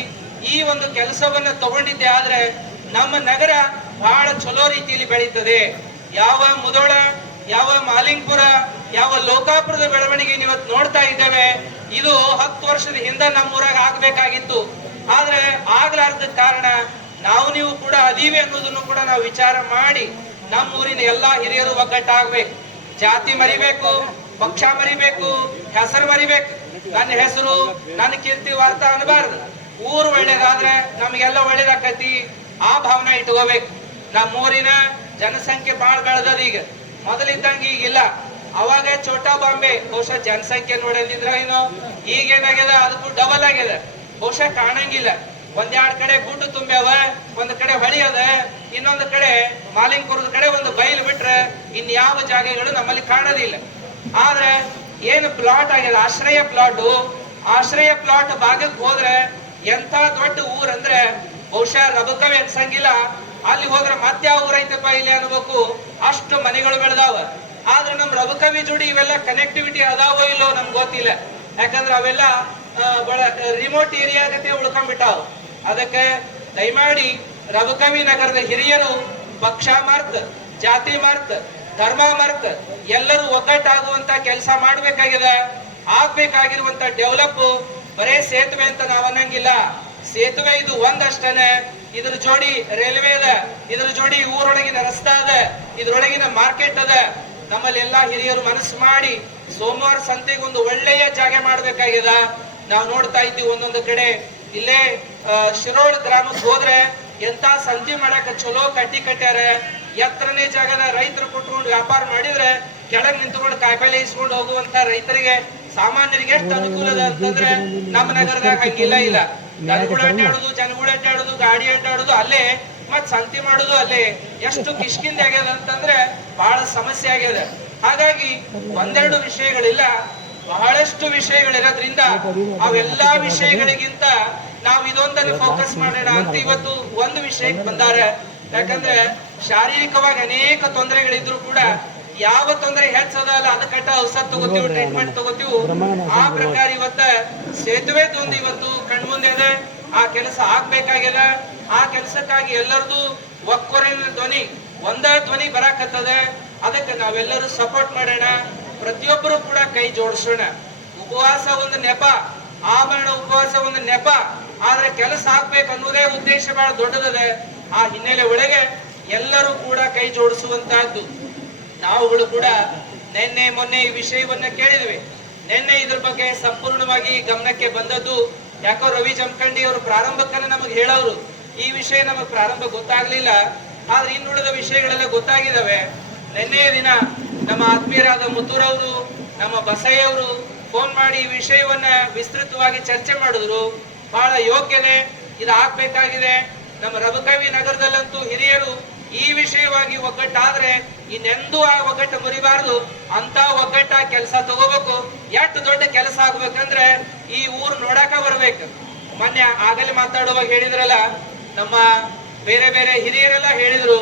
Speaker 1: ಈ ಒಂದು ಕೆಲಸವನ್ನ ತಗೊಂಡಿದ್ದೆ ಆದ್ರೆ ನಮ್ಮ ನಗರ ಬಹಳ ಚಲೋ ರೀತಿಯಲ್ಲಿ ಬೆಳೀತದೆ. ಯಾವ ಮುದೋಳ, ಯಾವ ಮಾಲಿಂಗ್ಪುರ, ಯಾವ ಲೋಕಾಪುರದ ಬೆಳವಣಿಗೆ ಇವತ್ತು ನೋಡ್ತಾ ಇದ್ದೇವೆ. ಇದು ಹತ್ತು ವರ್ಷದ ಹಿಂದೆ ನಮ್ಮ ಊರಾಗ ಆಗ್ಬೇಕಾಗಿತ್ತು. ಆದ್ರೆ ಆಗ್ಲಾರ್ದ ಕಾರಣ ನಾವು ನೀವು ಕೂಡ ಅದೀವಿ ಅನ್ನೋದನ್ನು ಕೂಡ ನಾವು ವಿಚಾರ ಮಾಡಿ ನಮ್ಮ ಊರಿನ ಎಲ್ಲಾ ಹಿರಿಯರು ಒಗ್ಗಟ್ಟಾಗ್ಬೇಕು. ಜಾತಿ ಮರಿಬೇಕು, ಪಕ್ಷ ಮರಿಬೇಕು, ಹೆಸರು ಮರಿಬೇಕು. ನನ್ನ ಹೆಸರು, ನನ್ನ ಕೀರ್ತಿ, ವಾರ್ತ ಅನ್ಬಾರ್ದು. ಊರು ಒಳ್ಳೇದಾದ್ರೆ ನಮ್ಗೆಲ್ಲ ಒಳ್ಳೇದಾಕತಿ ಆ ಭಾವನೆ ಇಟ್ಕೋಬೇಕು. ನಮ್ಮ ಊರಿನ ಜನಸಂಖ್ಯೆ ಬಾಳ್ ಬೆಳೆದದ ಈಗ ಮೊದಲಿದ್ದಂಗೆ ಈಗಿಲ್ಲ. ಅವಾಗ ಚೋಟಾ ಬಾಂಬೆ, ಬಹುಶಃ ಜನಸಂಖ್ಯೆ ನೋಡಲಿದ್ರ ಏನೋ ಈಗ ಏನಾಗ್ಯದ ಅದಕ್ಕೂ ಡಬಲ್ ಆಗ್ಯದ ಬಹುಶಃ ಕಾಣಂಗಿಲ್ಲ. ಒಂದೆರಡ್ ಕಡೆ ಗುಡ್ಡು ತುಂಬ್ಯಾವ, ಒಂದ್ ಕಡೆ ಹೊಳಿ ಅದ, ಇನ್ನೊಂದು ಕಡೆ ಮಾಲಿಂಗ್ಪುರದ ಕಡೆ ಒಂದು ಬಯಲು ಬಿಟ್ರೆ ಇನ್ಯಾವ ಜಾಗಗಳು ನಮ್ಮಲ್ಲಿ ಕಾಣೋದಿಲ್ಲ. ಆದ್ರೆ ಏನು ಪ್ಲಾಟ್ ಆಗ್ಯದ ಆಶ್ರಯ ಪ್ಲಾಟ್ ಆಶ್ರಯ ಪ್ಲಾಟ್ ಭಾಗಕ್ಕೆ ಹೋದ್ರೆ ಎಂತ ದೊಡ್ಡ ಊರ್ ಅಂದ್ರೆ ಬಹುಶಃ ರಬಕವೇ ಅನ್ಸಂಗಿಲ್ಲ ಅಲ್ಲಿ ಹೋದ್ರೆ ಮತ್ತೆ ಊರೈತಪ್ಪ ಇಲ್ಲಿ ಅನ್ಬೇಕು. ಅಷ್ಟು ಮನೆಗಳು ಬೆಳೆದಾವ. ಆದ್ರೆ ನಮ್ ರಬಕವಿ ಜೋಡಿ ಇವೆಲ್ಲ ಕನೆಕ್ಟಿವಿಟಿ ಅದಾವೋ ಇಲ್ಲೋ ನಮ್ಗೆ ಗೊತ್ತಿಲ್ಲ. ಯಾಕಂದ್ರೆ ಅವೆಲ್ಲ ಬಹಳ ರಿಮೋಟ್ ಏರಿಯಾ ಗತಿ ಉಳ್ಕೊಂಡ್ಬಿಟ್ಟಾವ. ಅದಕ್ಕೆ ದಯಮಾಡಿ ರಬಕವಿ ನಗರದ ಹಿರಿಯರು ಪಕ್ಷ ಮರ್ತ್ ಜಾತಿ ಮರ್ತ್ ಧರ್ಮ ಮರ್ತ್ ಎಲ್ಲರೂ ಒಗ್ಗಟ್ಟಾಗುವಂತ ಕೆಲಸ ಮಾಡಬೇಕಾಗಿದೆ. ಆಗ್ಬೇಕಾಗಿರುವಂತ ಡೆವಲಪ್ ಬರೇ ಸೇತುವೆ ಅಂತ ನಾವ್ ಅನ್ನಂಗಿಲ್ಲ. ಸೇತುವೆ ಇದು ಒಂದಷ್ಟನೇ. ಇದ್ರ ಜೋಡಿ ರೈಲ್ವೆ ಅದ. ಇದ್ರ ಜೋಡಿ ಊರೊಳಗಿನ ರಸ್ತೆ ಅದ. ಇದ್ರೊಳಗಿನ ಮಾರ್ಕೆಟ್ ಅದ. ನಮ್ಮಲ್ಲಿ ಎಲ್ಲಾ ಹಿರಿಯರು ಮನಸ್ಸು ಮಾಡಿ ಸೋಮವಾರ ಸಂತೆಗೆ ಒಂದು ಒಳ್ಳೆಯ ಜಾಗ ಮಾಡ್ಬೇಕಾಗ್ಯದ? ನಾವು ನೋಡ್ತಾ ಇದ್ದೀವಿ ಒಂದೊಂದು ಕಡೆ. ಇಲ್ಲೇ ಆ, ಶಿರೋಳ್ ಗ್ರಾಮಕ್ಕೆ ಹೋದ್ರೆ ಎಂತ ಸಂತೆ ಮಾಡಕ್ಕೆ ಚಲೋ ಕಟ್ಟಿ ಕಟ್ಟ್ಯಾರ? ಎತ್ತರನೇ ಜಾಗದ ರೈತರು ಕೊಟ್ಕೊಂಡು ವ್ಯಾಪಾರ ಮಾಡಿದ್ರೆ ಕೆಳಗೆ ನಿಂತ್ಕೊಂಡು ಕಾಯಿಪಲ್ಲೆ ಇಸ್ಕೊಂಡು ಹೋಗುವಂತ ರೈತರಿಗೆ ಸಾಮಾನ್ಯರಿಗೆ ಎಷ್ಟು ಅನುಕೂಲ ಅದ ಅಂತಂದ್ರೆ ನಮ್ಮ ನಗರದಾಗ ಹಂಗಿಲ್ಲ ಇಲ್ಲ. ಜನಗಳು ಅಡ್ಡಾಡುದು ಜನಗಳು ಅಡ್ಡಾಡುದು ಗಾಡಿ ಅಡ್ಡಾಡುದು ಅಲ್ಲೇ ಮತ್ ಸಂತಿ ಮಾಡುದು ಅಲ್ಲಿ ಎಷ್ಟು ಕಿಷ್ಕಿಂದ ಆಗ್ಯದ ಅಂತಂದ್ರೆ ಬಹಳ ಸಮಸ್ಯೆ ಆಗ್ಯದ. ಹಾಗಾಗಿ ಒಂದೆರಡು ವಿಷಯಗಳಿಲ್ಲ, ಬಹಳಷ್ಟು ವಿಷಯಗಳಿರೋದ್ರಿಂದ ಅವೆಲ್ಲಾ ವಿಷಯಗಳಿಗಿಂತ ನಾವು ಇದೊಂದನ್ನು ಫೋಕಸ್ ಮಾಡೋಣ ಅಂತ ಇವತ್ತು ಒಂದು ವಿಷಯಕ್ಕೆ ಬಂದಾರೆ. ಯಾಕಂದ್ರೆ ಶಾರೀರಿಕವಾಗಿ ಅನೇಕ ತೊಂದರೆಗಳಿದ್ರು ಕೂಡ ಯಾವ ತೊಂದರೆ ಹೆಚ್ಚದಲ್ಲ ಅದಕ್ಕಟ್ಟ ಔಷಧ ತಗೋತೀವಿ ಟ್ರೀಟ್ಮೆಂಟ್ ತಗೋತೀವಿ. ಆ ಪ್ರಕಾರ ಇವತ್ತ ಸೇತುವೆ ಒಂದು ಇವತ್ತು ಕಣ್ಮುಂದೆ ಅದ ಆ ಕೆಲಸ ಆಗ್ಬೇಕಾಗಿಲ್ಲ. ಆ ಕೆಲಸಕ್ಕಾಗಿ ಎಲ್ಲರದು ಒಕ್ಕೊರಿನ ಧ್ವನಿ, ಒಂದೇ ಧ್ವನಿ ಬರಾಕತ್ತದ. ಅದಕ್ಕೆ ನಾವೆಲ್ಲರೂ ಸಪೋರ್ಟ್ ಮಾಡೋಣ. ಪ್ರತಿಯೊಬ್ಬರು ಕೂಡ ಕೈ ಜೋಡಿಸೋಣ. ಉಪವಾಸ ಒಂದು ನೆಪ, ಆಭರಣ ಉಪವಾಸ ಒಂದು ನೆಪ. ಆದ್ರೆ ಕೆಲಸ ಆಗ್ಬೇಕು ಅನ್ನೋದೇ ಉದ್ದೇಶ ಬಹಳ ದೊಡ್ಡದಿದೆ. ಆ ಹಿನ್ನೆಲೆ ಒಳಗೆ ಎಲ್ಲರೂ ಕೂಡ ಕೈ ಜೋಡಿಸುವಂತಹದ್ದು. ನಾವುಗಳು ಕೂಡ ನಿನ್ನೆ, ಮೊನ್ನೆ ಈ ವಿಷಯವನ್ನ ಕೇಳಿದ್ವಿ. ನಿನ್ನೆ ಇದ್ರ ಬಗ್ಗೆ ಸಂಪೂರ್ಣವಾಗಿ ಗಮನಕ್ಕೆ ಬಂದದ್ದು ಯಾಕೋ ರವಿ ಜಮಖಂಡಿ ಅವರು ಪ್ರಾರಂಭಕ್ಕನೇ ನಮಗೆ ಹೇಳೋರು. ಈ ವಿಷಯ ನಮಗೆ ಪ್ರಾರಂಭ ಗೊತ್ತಾಗ್ಲಿಲ್ಲ, ಆದ್ರೆ ಇನ್ನುಳಿದ ವಿಷಯಗಳೆಲ್ಲ ಗೊತ್ತಾಗಿದ್ದಾವೆ ನಿನ್ನೆಯ ದಿನ ನಮ್ಮ ಆತ್ಮೀಯರಾದ ಮುತ್ತೂರವರು, ನಮ್ಮ ಬಸಯ್ಯವರು ಫೋನ್ ಮಾಡಿ ಈ ವಿಷಯವನ್ನ ವಿಸ್ತೃತವಾಗಿ ಚರ್ಚೆ ಮಾಡಿದ್ರು. ಬಹಳ ಯೋಗ್ಯನೆ, ಇದು ಆಗ್ಬೇಕಾಗಿದೆ. ನಮ್ಮ ರಬಕವಿ ನಗರದಲ್ಲಂತೂ ಹಿರಿಯರು ಈ ವಿಷಯವಾಗಿ ಒಗ್ಗಟ್ಟಾದ್ರೆ ಇನ್ನೆಂದೂ ಆ ಒಗ್ಗಟ್ಟು ಮುರಿಬಾರದು. ಅಂತ ಒಗ್ಗಟ್ಟ ಕೆಲಸ ತಗೋಬೇಕು. ಎಷ್ಟು ದೊಡ್ಡ ಕೆಲಸ ಆಗ್ಬೇಕಂದ್ರೆ ಈ ಊರು ನೋಡಕ ಬರ್ಬೇಕು. ಮೊನ್ನೆ ಆಗಲೇ ಮಾತಾಡುವಾಗ ಹೇಳಿದ್ರಲ್ಲ ನಮ್ಮ ಬೇರೆ ಬೇರೆ ಹಿರಿಯರೆಲ್ಲ ಹೇಳಿದ್ರು,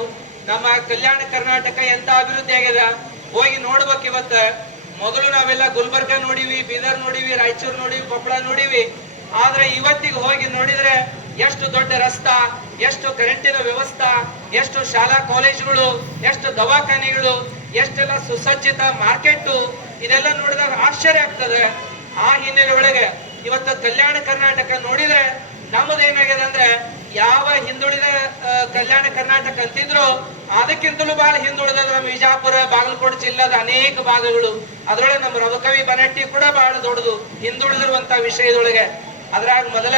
Speaker 1: ನಮ್ಮ ಕಲ್ಯಾಣ ಕರ್ನಾಟಕ ಎಂತ ಅಭಿವೃದ್ಧಿ ಆಗ್ಯದ ಹೋಗಿ ನೋಡ್ಬೇಕು ಇವತ್ತ. ಮೊದಲು ನಾವೆಲ್ಲ ಗುಲ್ಬರ್ಗ ನೋಡಿವಿ, ಬೀದರ್ ನೋಡಿವಿ, ರಾಯಚೂರು ನೋಡಿವಿ, ಕೊಪ್ಪಳ ನೋಡಿವಿ. ಆದ್ರೆ ಇವತ್ತಿಗೆ ಹೋಗಿ ನೋಡಿದ್ರೆ ಎಷ್ಟು ದೊಡ್ಡ ರಸ್ತಾ, ಎಷ್ಟು ಕರೆಂಟಿನ ವ್ಯವಸ್ಥೆ, ಎಷ್ಟು ಶಾಲಾ ಕಾಲೇಜುಗಳು, ಎಷ್ಟು ದವಾಖಾನೆಗಳು, ಎಷ್ಟೆಲ್ಲ ಸುಸಜ್ಜಿತ ಮಾರ್ಕೆಟ್, ಇದೆಲ್ಲ ನೋಡಿದಾಗ ಆಶ್ಚರ್ಯ ಆಗ್ತದೆ. ಆ ಹಿನ್ನೆಲೆ ಒಳಗೆ ಇವತ್ತು ಕಲ್ಯಾಣ ಕರ್ನಾಟಕ ನೋಡಿದ್ರೆ ನಮ್ಮದು ಏನಾಗಿದೆ ಅಂದ್ರೆ ಯಾವ ಹಿಂದುಳಿದ ಕಲ್ಯಾಣ ಕರ್ನಾಟಕ ಅಂತಿದ್ರು ಅದಕ್ಕಿಂತಲೂ ಬಹಳ ಹಿಂದುಳಿದ ನಮ್ಮ ವಿಜಾಪುರ, ಬಾಗಲಕೋಟೆ ಜಿಲ್ಲಾದ ಅನೇಕ ಭಾಗಗಳು. ಅದರೊಳಗೆ ನಮ್ಮ ರವಕವಿ ಬನಟ್ಟಿ ಕೂಡ ಬಹಳ ದೊಡ್ಡದು, ಹಿಂದುಳಿದಿರುವಂತ ವಿಷಯದೊಳಗೆ. ಅದ್ರಾಗ ಮೊದಲ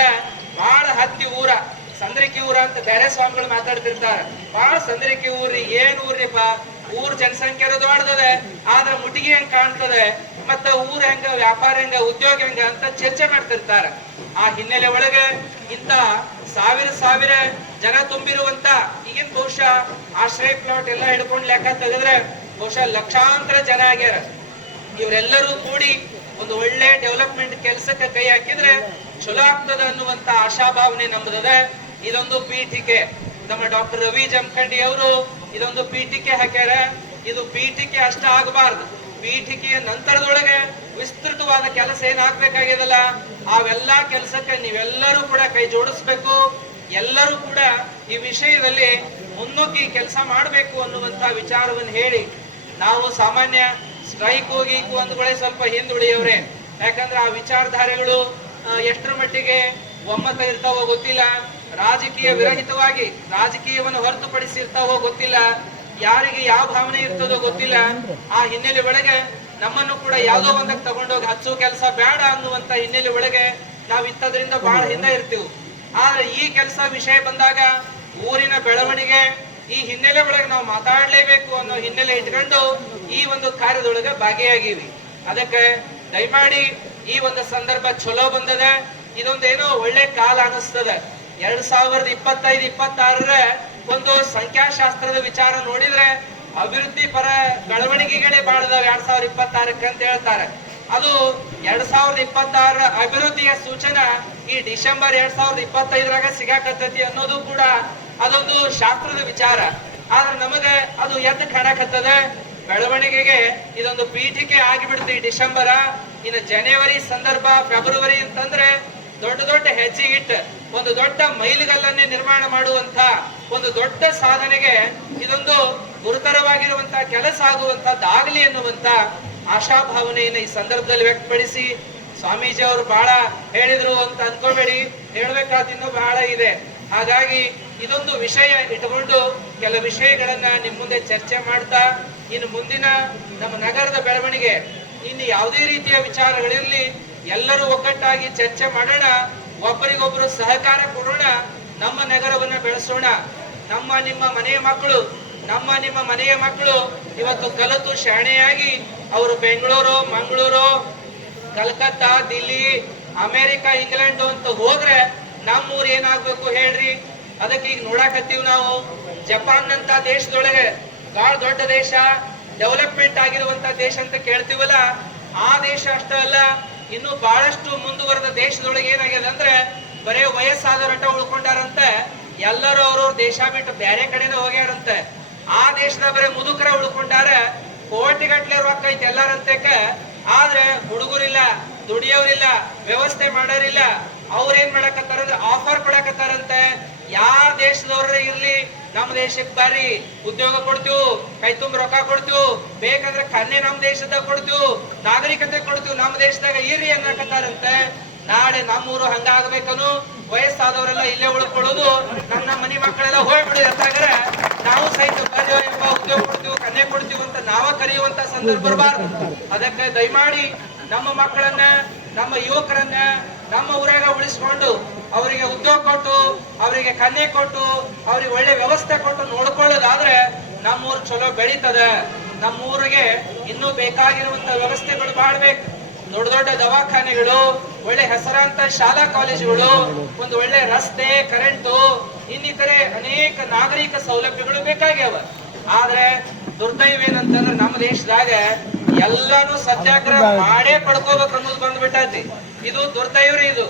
Speaker 1: ಬಹಳ ಹತ್ತಿ ಊರ, ಸಂದ್ರಿಕಿ ಊರ ಅಂತ ಬೇರೆ ಸ್ವಾಮಿಗಳು ಮಾತಾಡ್ತಿರ್ತಾರೆ. ಬಹಳ ಸಂದ್ರಿಕಿ ಊರಿ ಏನ್ ಊರಿಪ್ಪ ಊರ್ ಜನಸಂಖ್ಯೆ ದೊಡ್ಡದೆ ಆದ್ರ ಮುಟಿಗೆ ಹೆಂಗ್ ಕಾಣ್ತದೆ? ಮತ್ತ ಊರ್ ಹೆಂಗ, ವ್ಯಾಪಾರ ಹೆಂಗ, ಉದ್ಯೋಗ ಹೆಂಗ ಅಂತ ಚರ್ಚೆ ಮಾಡ್ತಿರ್ತಾರೆ. ಆ ಹಿನ್ನೆಲೆ ಒಳಗೆ ಇಂತ ಸಾವಿರ ಸಾವಿರ ಜನ ತುಂಬಿರುವಂತ ಈಗಿನ ಬಹುಶಃ ಆಶ್ರಯ ಪ್ಲಾಟ್ ಎಲ್ಲ ಹಿಡ್ಕೊಂಡು ಲೆಕ್ಕ ತೆಗೆದ್ರೆ ಬಹುಶಃ ಲಕ್ಷಾಂತರ ಜನ ಆಗ್ಯಾರ. ಇವರೆಲ್ಲರೂ ಕೂಡಿ ಒಂದು ಒಳ್ಳೆ ಡೆವಲಪ್ಮೆಂಟ್ ಕೆಲಸಕ್ಕೆ ಕೈ ಹಾಕಿದ್ರೆ ಚಲೋ ಆಗ್ತದ ಅನ್ನುವಂತ ಆಶಾಭಾವನೆ ನಮ್ದದ. ಇದೊಂದು ಪೀಠಿಕೆ. ನಮ್ಮ ಡಾಕ್ಟರ್ ರವಿ ಜಮಖಂಡಿ ಅವರು ಇದೊಂದು ಪೀಠಿಕೆ ಹಾಕ್ಯಾರ. ಇದು ಪೀಠಿಕೆ ಅಷ್ಟ ಆಗಬಾರ್ದು. ಪೀಠಿಕೆಯ ನಂತರದೊಳಗೆ ವಿಸ್ತೃತವಾದ ಕೆಲಸ ಏನಾಗಬೇಕಾಗಿದಲ್ಲ ಅವೆಲ್ಲ ಕೆಲಸಕ್ಕೆ ನೀವೆಲ್ಲರೂ ಕೂಡ ಕೈ ಜೋಡಿಸ್ಬೇಕು. ಎಲ್ಲರೂ ಕೂಡ ಈ ವಿಷಯದಲ್ಲಿ ಮುನ್ನುಗ್ಗಿ ಕೆಲಸ ಮಾಡಬೇಕು ಅನ್ನುವಂತ ವಿಚಾರವನ್ನು ಹೇಳಿ ನಾವು ಸಾಮಾನ್ಯ ಸ್ಟ್ರೈಕ್ ಹೋಗಿ ಒಂದುಗಳೇ ಸ್ವಲ್ಪ ಹಿಂದುಳಿಯವ್ರೆ. ಯಾಕಂದ್ರೆ ಆ ವಿಚಾರಧಾರೆಗಳು ಎಷ್ಟರ ಮಟ್ಟಿಗೆ ಒಮ್ಮತ ಇರ್ತಾವೋ ಗೊತ್ತಿಲ್ಲ. ರಾಜಕೀಯ ವಿರಹಿತವಾಗಿ ರಾಜಕೀಯವನ್ನು ಹೊರತುಪಡಿಸಿ ಇರ್ತಾವೋ ಗೊತ್ತಿಲ್ಲ. ಯಾರಿಗೆ ಯಾವ ಭಾವನೆ ಇರ್ತದೋ ಗೊತ್ತಿಲ್ಲ. ಆ ಹಿನ್ನೆಲೆ ಒಳಗೆ ನಮ್ಮನ್ನು ಕೂಡ ಯಾವುದೋ ಒಂದಕ್ಕೆ ತಗೊಂಡೋಗಿ ಹಚ್ಚು ಕೆಲಸ ಬೇಡ ಅನ್ನುವಂತ ಹಿನ್ನೆಲೆ ಒಳಗೆ ನಾವು ಇಂಥದ್ರಿಂದ ಬಹಳ ಹಿಂದೆ. ಇರ್ತೀವಿ. ಆದ್ರೆ ಈ ಕೆಲಸ ವಿಷಯ ಬಂದಾಗ ಊರಿನ ಬೆಳವಣಿಗೆ ಈ ಹಿನ್ನೆಲೆ ಒಳಗೆ ನಾವು ಮಾತಾಡಲೇಬೇಕು ಅನ್ನೋ ಹಿನ್ನೆಲೆ ಇಟ್ಕೊಂಡು ಈ ಒಂದು ಕಾರ್ಯದೊಳಗೆ ಭಾಗಿಯಾಗಿವಿ. ಅದಕ್ಕೆ ದಯಮಾಡಿ ಈ ಒಂದು ಸಂದರ್ಭ ಚಲೋ ಬಂದದ. ಇದೊಂದೇನೋ ಒಳ್ಳೆ ಕಾಲ ಅನಿಸ್ತದ. ಎರಡ್ ಸಾವಿರದ ಇಪ್ಪತ್ತೈದು ಇಪ್ಪತ್ತಾರರ ಒಂದು ಸಂಖ್ಯಾಶಾಸ್ತ್ರದ ವಿಚಾರ ನೋಡಿದ್ರೆ ಅಭಿವೃದ್ಧಿ ಪರ ಬೆಳವಣಿಗೆಗಳೇ ಬಾಳದಾವ ಎರಡ್ ಸಾವಿರದ ಇಪ್ಪತ್ತಾರಕ್ಕೆ ಅಂತ ಹೇಳ್ತಾರೆ. ಅದು ಎರಡ್ ಸಾವಿರದ ಇಪ್ಪತ್ತಾರರ ಅಭಿವೃದ್ಧಿಯ ಸೂಚನಾ ಈ ಡಿಸೆಂಬರ್ ಎರಡ್ ಸಾವಿರದ ಇಪ್ಪತ್ತೈದರಾಗ ಸಿಗಾಕತ್ತೈತಿ ಅನ್ನೋದು ಕೂಡ ಅದೊಂದು ಶಾಸ್ತ್ರದ ವಿಚಾರ. ಆದ್ರೆ ನಮಗೆ ಅದು ಎದ್ದು ಕಾಣಕತ್ತದೆ. ಬೆಳವಣಿಗೆಗೆ ಇದೊಂದು ಪೀಠಿಕೆ ಆಗಿಬಿಡ್ತು ಈ ಡಿಸೆಂಬರ. ಇನ್ನು ಜನವರಿ ಸಂದರ್ಭ, ಫೆಬ್ರವರಿ ಅಂತಂದ್ರೆ ದೊಡ್ಡ ದೊಡ್ಡ ಹೆಜ್ಜೆ ಇಟ್ಟು ಒಂದು ದೊಡ್ಡ ಮೈಲಿಗಲ್ಲನ್ನೇ ನಿರ್ಮಾಣ ಮಾಡುವಂತ ಒಂದು ದೊಡ್ಡ ಸಾಧನೆಗೆ ಇದೊಂದು ಗುರುತರವಾಗಿರುವಂತ ಕೆಲಸ ಆಗುವಂತಹದ್ದಾಗಲಿ ಎನ್ನುವಂತ ಆಶಾಭಾವನೆಯನ್ನು ಈ ಸಂದರ್ಭದಲ್ಲಿ ವ್ಯಕ್ತಪಡಿಸಿ ಸ್ವಾಮೀಜಿ ಅವರು ಬಹಳ ಹೇಳಿದ್ರು ಅಂತ ಅನ್ಕೋಬೇಡಿ. ಹೇಳ್ಬೇಕಾದಿನ್ನೂ ಬಹಳ ಇದೆ. ಹಾಗಾಗಿ ಇದೊಂದು ವಿಷಯ ಇಟ್ಟುಕೊಂಡು ಕೆಲ ವಿಷಯಗಳನ್ನ ನಿಮ್ ಮುಂದೆ ಚರ್ಚೆ ಮಾಡ್ತಾ, ಇನ್ನು ಮುಂದಿನ ನಮ್ಮ ನಗರದ ಬೆಳವಣಿಗೆ, ಇನ್ನು ಯಾವುದೇ ರೀತಿಯ ವಿಚಾರಗಳಿರಲಿ, ಎಲ್ಲರೂ ಒಗ್ಗಟ್ಟಾಗಿ ಚರ್ಚೆ ಮಾಡೋಣ ಒಬ್ಬರಿಗೊಬ್ಬರು ಸಹಕಾರ ಕೊಡೋಣ, ನಮ್ಮ ನಗರವನ್ನ ಬೆಳೆಸೋಣ. ನಮ್ಮ ನಿಮ್ಮ ಮನೆಯ ಮಕ್ಕಳು ನಮ್ಮ ನಿಮ್ಮ ಮನೆಯ ಮಕ್ಕಳು ಇವತ್ತು ಕಲಿತು ಶಾಣೆಯಾಗಿ ಅವರು ಬೆಂಗಳೂರು, ಮಂಗಳೂರು, ಕಲ್ಕತ್ತಾ, ದಿಲ್ಲಿ, ಅಮೆರಿಕ, ಇಂಗ್ಲೆಂಡ್ ಅಂತ ಹೋದ್ರೆ ನಮ್ಮೂರು ಏನಾಗ್ಬೇಕು ಹೇಳ್ರಿ? ಅದಕ್ಕೆ ಈಗ ನೋಡಾಕತ್ತೀವಿ ನಾವು. ಜಪಾನ್ ಅಂತ ದೇಶದೊಳಗೆ ಬಹಳ ದೊಡ್ಡ ದೇಶ, ಡೆವಲಪ್ಮೆಂಟ್ ಆಗಿರುವಂತ ದೇಶ ಅಂತ ಕೇಳ್ತೀವಲ್ಲ, ಆ ದೇಶ ಅಷ್ಟೇ ಅಲ್ಲ, ಇನ್ನು ಬಹಳಷ್ಟು ಮುಂದುವರೆದ ದೇಶದೊಳಗೆ ಏನಾಗಿದೆ ಅಂದ್ರೆ ಬರೇ ವಯಸ್ಸಾದವರಟ ಉಳ್ಕೊಂಡಾರಂತೆ, ಎಲ್ಲರೂ ಅವ್ರವ್ರ ದೇಶ ಬಿಟ್ಟು ಬೇರೆ ಕಡೆನೇ ಹೋಗ್ಯಾರಂತೆ. ಆ ದೇಶದ ಬರೀ ಮುದುಕರ ಉಳ್ಕೊಂಡಾರ ಕೋಟಿಗಟ್ಲೆ ರೊಕ್ಕ ಐತೆ ಎಲ್ಲಾರಂತೆಕ. ಆದ್ರೆ ಹುಡುಗರಿಲ್ಲ, ದುಡಿಯೋರಿಲ್ಲ, ವ್ಯವಸ್ಥೆ ಮಾಡೋರಿಲ್ಲ. ಅವ್ರ ಏನ್ ಮಾಡಕತ್ತಾರ ಆಫರ್ ಕೊಡಕತ್ತಾರಂತೆ. ಯಾರ ದೇಶದವ್ರ ಇರ್ಲಿ ನಮ್ಮ ದೇಶಕ್ಕೆ ಬರ್ರಿ. ಉದ್ಯೋಗ ಕೊಡ್ತೀವಿ, ಕೈ ತುಂಬ ರೊಕ್ಕ ಕೊಡ್ತೀವಿ, ಬೇಕಂದ್ರೆ ಕನ್ನೆ ನಮ್ಮ ದೇಶದಾಗ ಕೊಡ್ತೀವಿ, ನಾಗರಿಕತೆ ಕೊಡ್ತೀವಿ ನಮ್ಮ ದೇಶದಾಗ ಇರ್ರಿ ಅನ್ನಕತ್ತಾರಂತೆ. ನಾಳೆ ನಮ್ಮೂರು ಹಂಗಾಗ್ಬೇಕನು ವಯಸ್ಸಾದವರೆಲ್ಲ ಇಲ್ಲೇ ಉಳ್ಕೊಳ್ಳೋದು, ನನ್ನ ಮನಿ ಮಕ್ಕಳೆಲ್ಲ ಹೋಗ್ಬಿಡಿ ಅಂತಾಗ್ರೆ ನಾವು ಸಹಿತ ಎಂಬ ಉದ್ಯೋಗ ಕೊಡ್ತೀವಿ, ಕನ್ಯೆ ಕೊಡ್ತೀವಿ ಅಂತ ನಾವ ಕರೆಯುವಂತ ಸಂದರ್ಭ ಬರಬಾರ್ದು ಅದಕ್ಕೆ ದಯಮಾಡಿ ನಮ್ಮ ಮಕ್ಕಳನ್ನ, ನಮ್ಮ ಯುವಕರನ್ನ, ನಮ್ಮ ಊರಾಗ ಉಳಿಸ್ಕೊಂಡು ಅವರಿಗೆ ಉದ್ಯೋಗ ಕೊಟ್ಟು, ಅವರಿಗೆ ಕನ್ಯೆ ಕೊಟ್ಟು, ಅವ್ರಿಗೆ ಒಳ್ಳೆ ವ್ಯವಸ್ಥೆ ಕೊಟ್ಟು ನೋಡ್ಕೊಳ್ಳೋದಾದ್ರೆ ನಮ್ಮೂರು ಚಲೋ ಬೆಳೀತದೆ. ನಮ್ಮೂರಿಗೆ ಇನ್ನೂ ಬೇಕಾಗಿರುವಂತ ವ್ಯವಸ್ಥೆಗಳು ಮಾಡ್ಬೇಕು ದೊಡ್ಡ ದೊಡ್ಡ ದವಾಖಾನೆಗಳು, ಒಳ್ಳೆ ಹೆಸರಾಂತ ಶಾಲಾ ಕಾಲೇಜುಗಳು, ಒಂದು ಒಳ್ಳೆ ರಸ್ತೆ, ಕರೆಂಟು, ಇನ್ನಿತರೆ ಅನೇಕ ನಾಗರಿಕ ಸೌಲಭ್ಯಗಳು ಬೇಕಾಗ್ಯಾವ. ಆದ್ರೆ ದುರ್ದೈವ ಏನಂತಂದ್ರೆ ನಮ್ಮ ದೇಶದಾಗ ಎಲ್ಲಾನು ಸತ್ಯಾಗ್ರಹ ಮಾಡೇ ಪಡ್ಕೋಬೇಕು ಅನ್ನೋದು ಬಂದ್ಬಿಟ್ಟೈತಿ. ಇದು ದುರ್ದೈವ್ರಿ ಇದು.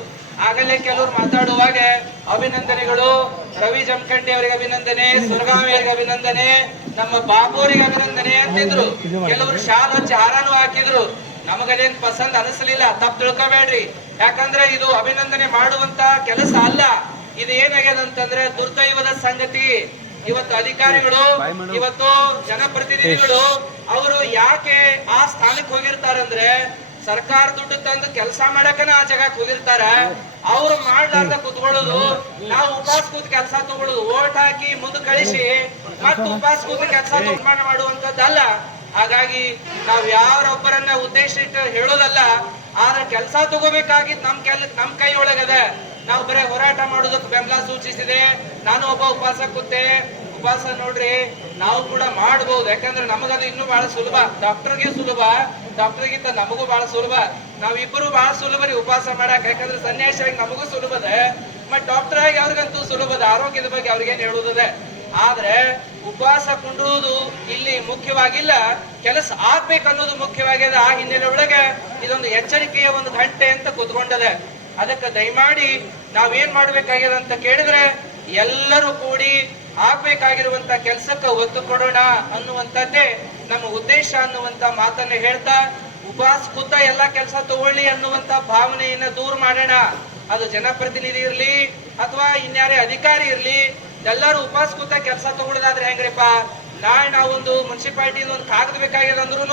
Speaker 1: ಆಗಲೇ ಕೆಲವರು ಮಾತಾಡುವಾಗ ಅಭಿನಂದನೆಗಳು. ರವಿ ಜಮಖಂಡಿ ಅವರಿಗೆ ಅಭಿನಂದನೆ ಸುರಗಾಮಿ ಅವರಿಗೆ ಅಭಿನಂದನೆ, ನಮ್ಮ ಬಾಬುರಿಗೆ ಅಭಿನಂದನೆ ಅಂತಿದ್ರು. ಕೆಲವರು ಶಾಲ್ ಹಚ್ಚಿ ಹಾರಾನು ಹಾಕಿದ್ರು. ನಮಗದೇನ್ ಪಸಂದ್ ಅನಿಸ್ಲಿಲ್ಲ. ತಪ್ಪು ತಿಳ್ಕೊಬೇಡ್ರಿ. ಯಾಕಂದ್ರೆ ಇದು ಅಭಿನಂದನೆ ಮಾಡುವಂತ ಕೆಲಸ ಅಲ್ಲ. ಇದು ಏನಾಗ್ಯದ ಅಂತಂದ್ರೆ ದುರ್ದೈವದ ಸಂಗತಿ. ಇವತ್ತು ಅಧಿಕಾರಿಗಳು ಇವತ್ತು ಜನಪ್ರತಿನಿಧಿಗಳು ಅವರು ಯಾಕೆ ಆ ಸ್ಥಾನಕ್ಕೆ ಹೋಗಿರ್ತಾರಂದ್ರೆ ಸರ್ಕಾರ ದುಡ್ಡು ತಂದು ಕೆಲಸ ಮಾಡಕನ ಆ ಜಾಗಕ್ಕೆ ಹೋಗಿರ್ತಾರ. ಅವ್ರು ಮಾಡ್ಲಾರ್ದ ಕುತ್ಕೊಳ್ಳೋದು. ನಾವು ಉಪವಾಸ ಕೂತ್ ಕೆಲಸ ತಗೊಳ್ಳೋದು. ಓಟ್ ಹಾಕಿ ಮುಂದೆ ಕಳಿಸಿ. ಮತ್ತೆ ಉಪವಾಸ ಕೂತ್ ಕೆಲಸ ನಿರ್ಮಾಣ ಮಾಡುವಂತದ್ದಲ್ಲ ಹಾಗಾಗಿ ನಾವು ಯಾರೊಬ್ಬರನ್ನ ಉದ್ದೇಶ ಇಟ್ಟು ಹೇಳೋದಲ್ಲ, ಆದ್ರೆ ಕೆಲಸ ತಗೋಬೇಕಾಗಿದ್ ನಮ್ ಕೆಲ, ನಮ್ ಕೈ ಒಳಗದ. ನಾವು ಬರೀ ಹೋರಾಟ ಮಾಡೋದಕ್ಕೆ ಬೆಂಬಲ ಸೂಚಿಸಿದೆ. ನಾನು ಒಬ್ಬ ಉಪವಾಸ ಕೂತೆ. ಉಪವಾಸ ನೋಡ್ರಿ, ನಾವು ಕೂಡ ಮಾಡಬಹುದು ಯಾಕಂದ್ರೆ ನಮಗದು ಇನ್ನೂ ಬಹಳ ಸುಲಭ. ಡಾಕ್ಟರ್ಗೆ ಸುಲಭ. ಡಾಕ್ಟರ್ಗಿಂತ ನಮಗೂ ಬಹಳ ಸುಲಭ. ನಾವಿಬ್ಬರು ಬಹಳ ಸುಲಭ ರೀ ಉಪವಾಸ ಮಾಡಕ್. ಯಾಕಂದ್ರೆ ಸನ್ಯಾಸಿಯಾಗಿ ನಮಗೂ ಸುಲಭದ. ಮತ್ ಡಾಕ್ಟರ್ ಆಗಿ ಅವ್ರಿಗಂತೂ ಸುಲಭದ. ಆರೋಗ್ಯದ ಬಗ್ಗೆ ಅವ್ರಿಗೇನು ಹೇಳುವುದಿದೆ ಆದ್ರೆ ಉಪವಾಸ ಕುಂಡುವುದು ಇಲ್ಲಿ ಮುಖ್ಯವಾಗಿಲ್ಲ. ಕೆಲಸ ಆಗ್ಬೇಕು ಅನ್ನೋದು ಮುಖ್ಯವಾಗ್ಯದ ಆ ಹಿನ್ನೆಲೆ ಒಳಗೆ ಇದೊಂದು ಎಚ್ಚರಿಕೆಯ ಒಂದು ಗಂಟೆ ಅಂತ ಕೂತ್ಕೊಂಡದೆ. ಅದಕ್ಕೆ ದಯಮಾಡಿ ನಾವೇನ್ ಮಾಡ್ಬೇಕಾಗ್ಯದ ಅಂತ ಕೇಳಿದ್ರೆ ಎಲ್ಲರೂ ಕೂಡಿ ಆಗ್ಬೇಕಾಗಿರುವಂತ ಕೆಲಸಕ್ಕೆ ಒತ್ತು ಕೊಡೋಣ ಅನ್ನುವಂಥದ್ದೇ ನಮ್ಮ ಉದ್ದೇಶ ಅನ್ನುವಂತ ಮಾತನ್ನ ಹೇಳ್ತಾ, ಉಪವಾಸ ಕೂತ ಎಲ್ಲಾ ಕೆಲಸ ತಗೊಳ್ಳಿ ಅನ್ನುವಂತ ಭಾವನೆಯನ್ನ ದೂರ ಮಾಡೋಣ. ಅದು ಜನಪ್ರತಿನಿಧಿ ಇರ್ಲಿ ಅಥವಾ ಇನ್ಯಾರೇ ಅಧಿಕಾರಿ ಇರ್ಲಿ ಎಲ್ಲರೂ ಉಪವಾಸ ಕೂತ ಕೆಲಸ ತಗೊಳ್ಳೋದಾದ್ರೆ ಹೆಂಗ್ರಿಪ್ಪ? ನಾಳೆ ನಾವೊಂದು ಮುನ್ಸಿಪಾಲಿಟಿ ಒಂದು ಕಾಗದ ಬೇಕಾಗ್ಯದ ಅಂದ್ರೂ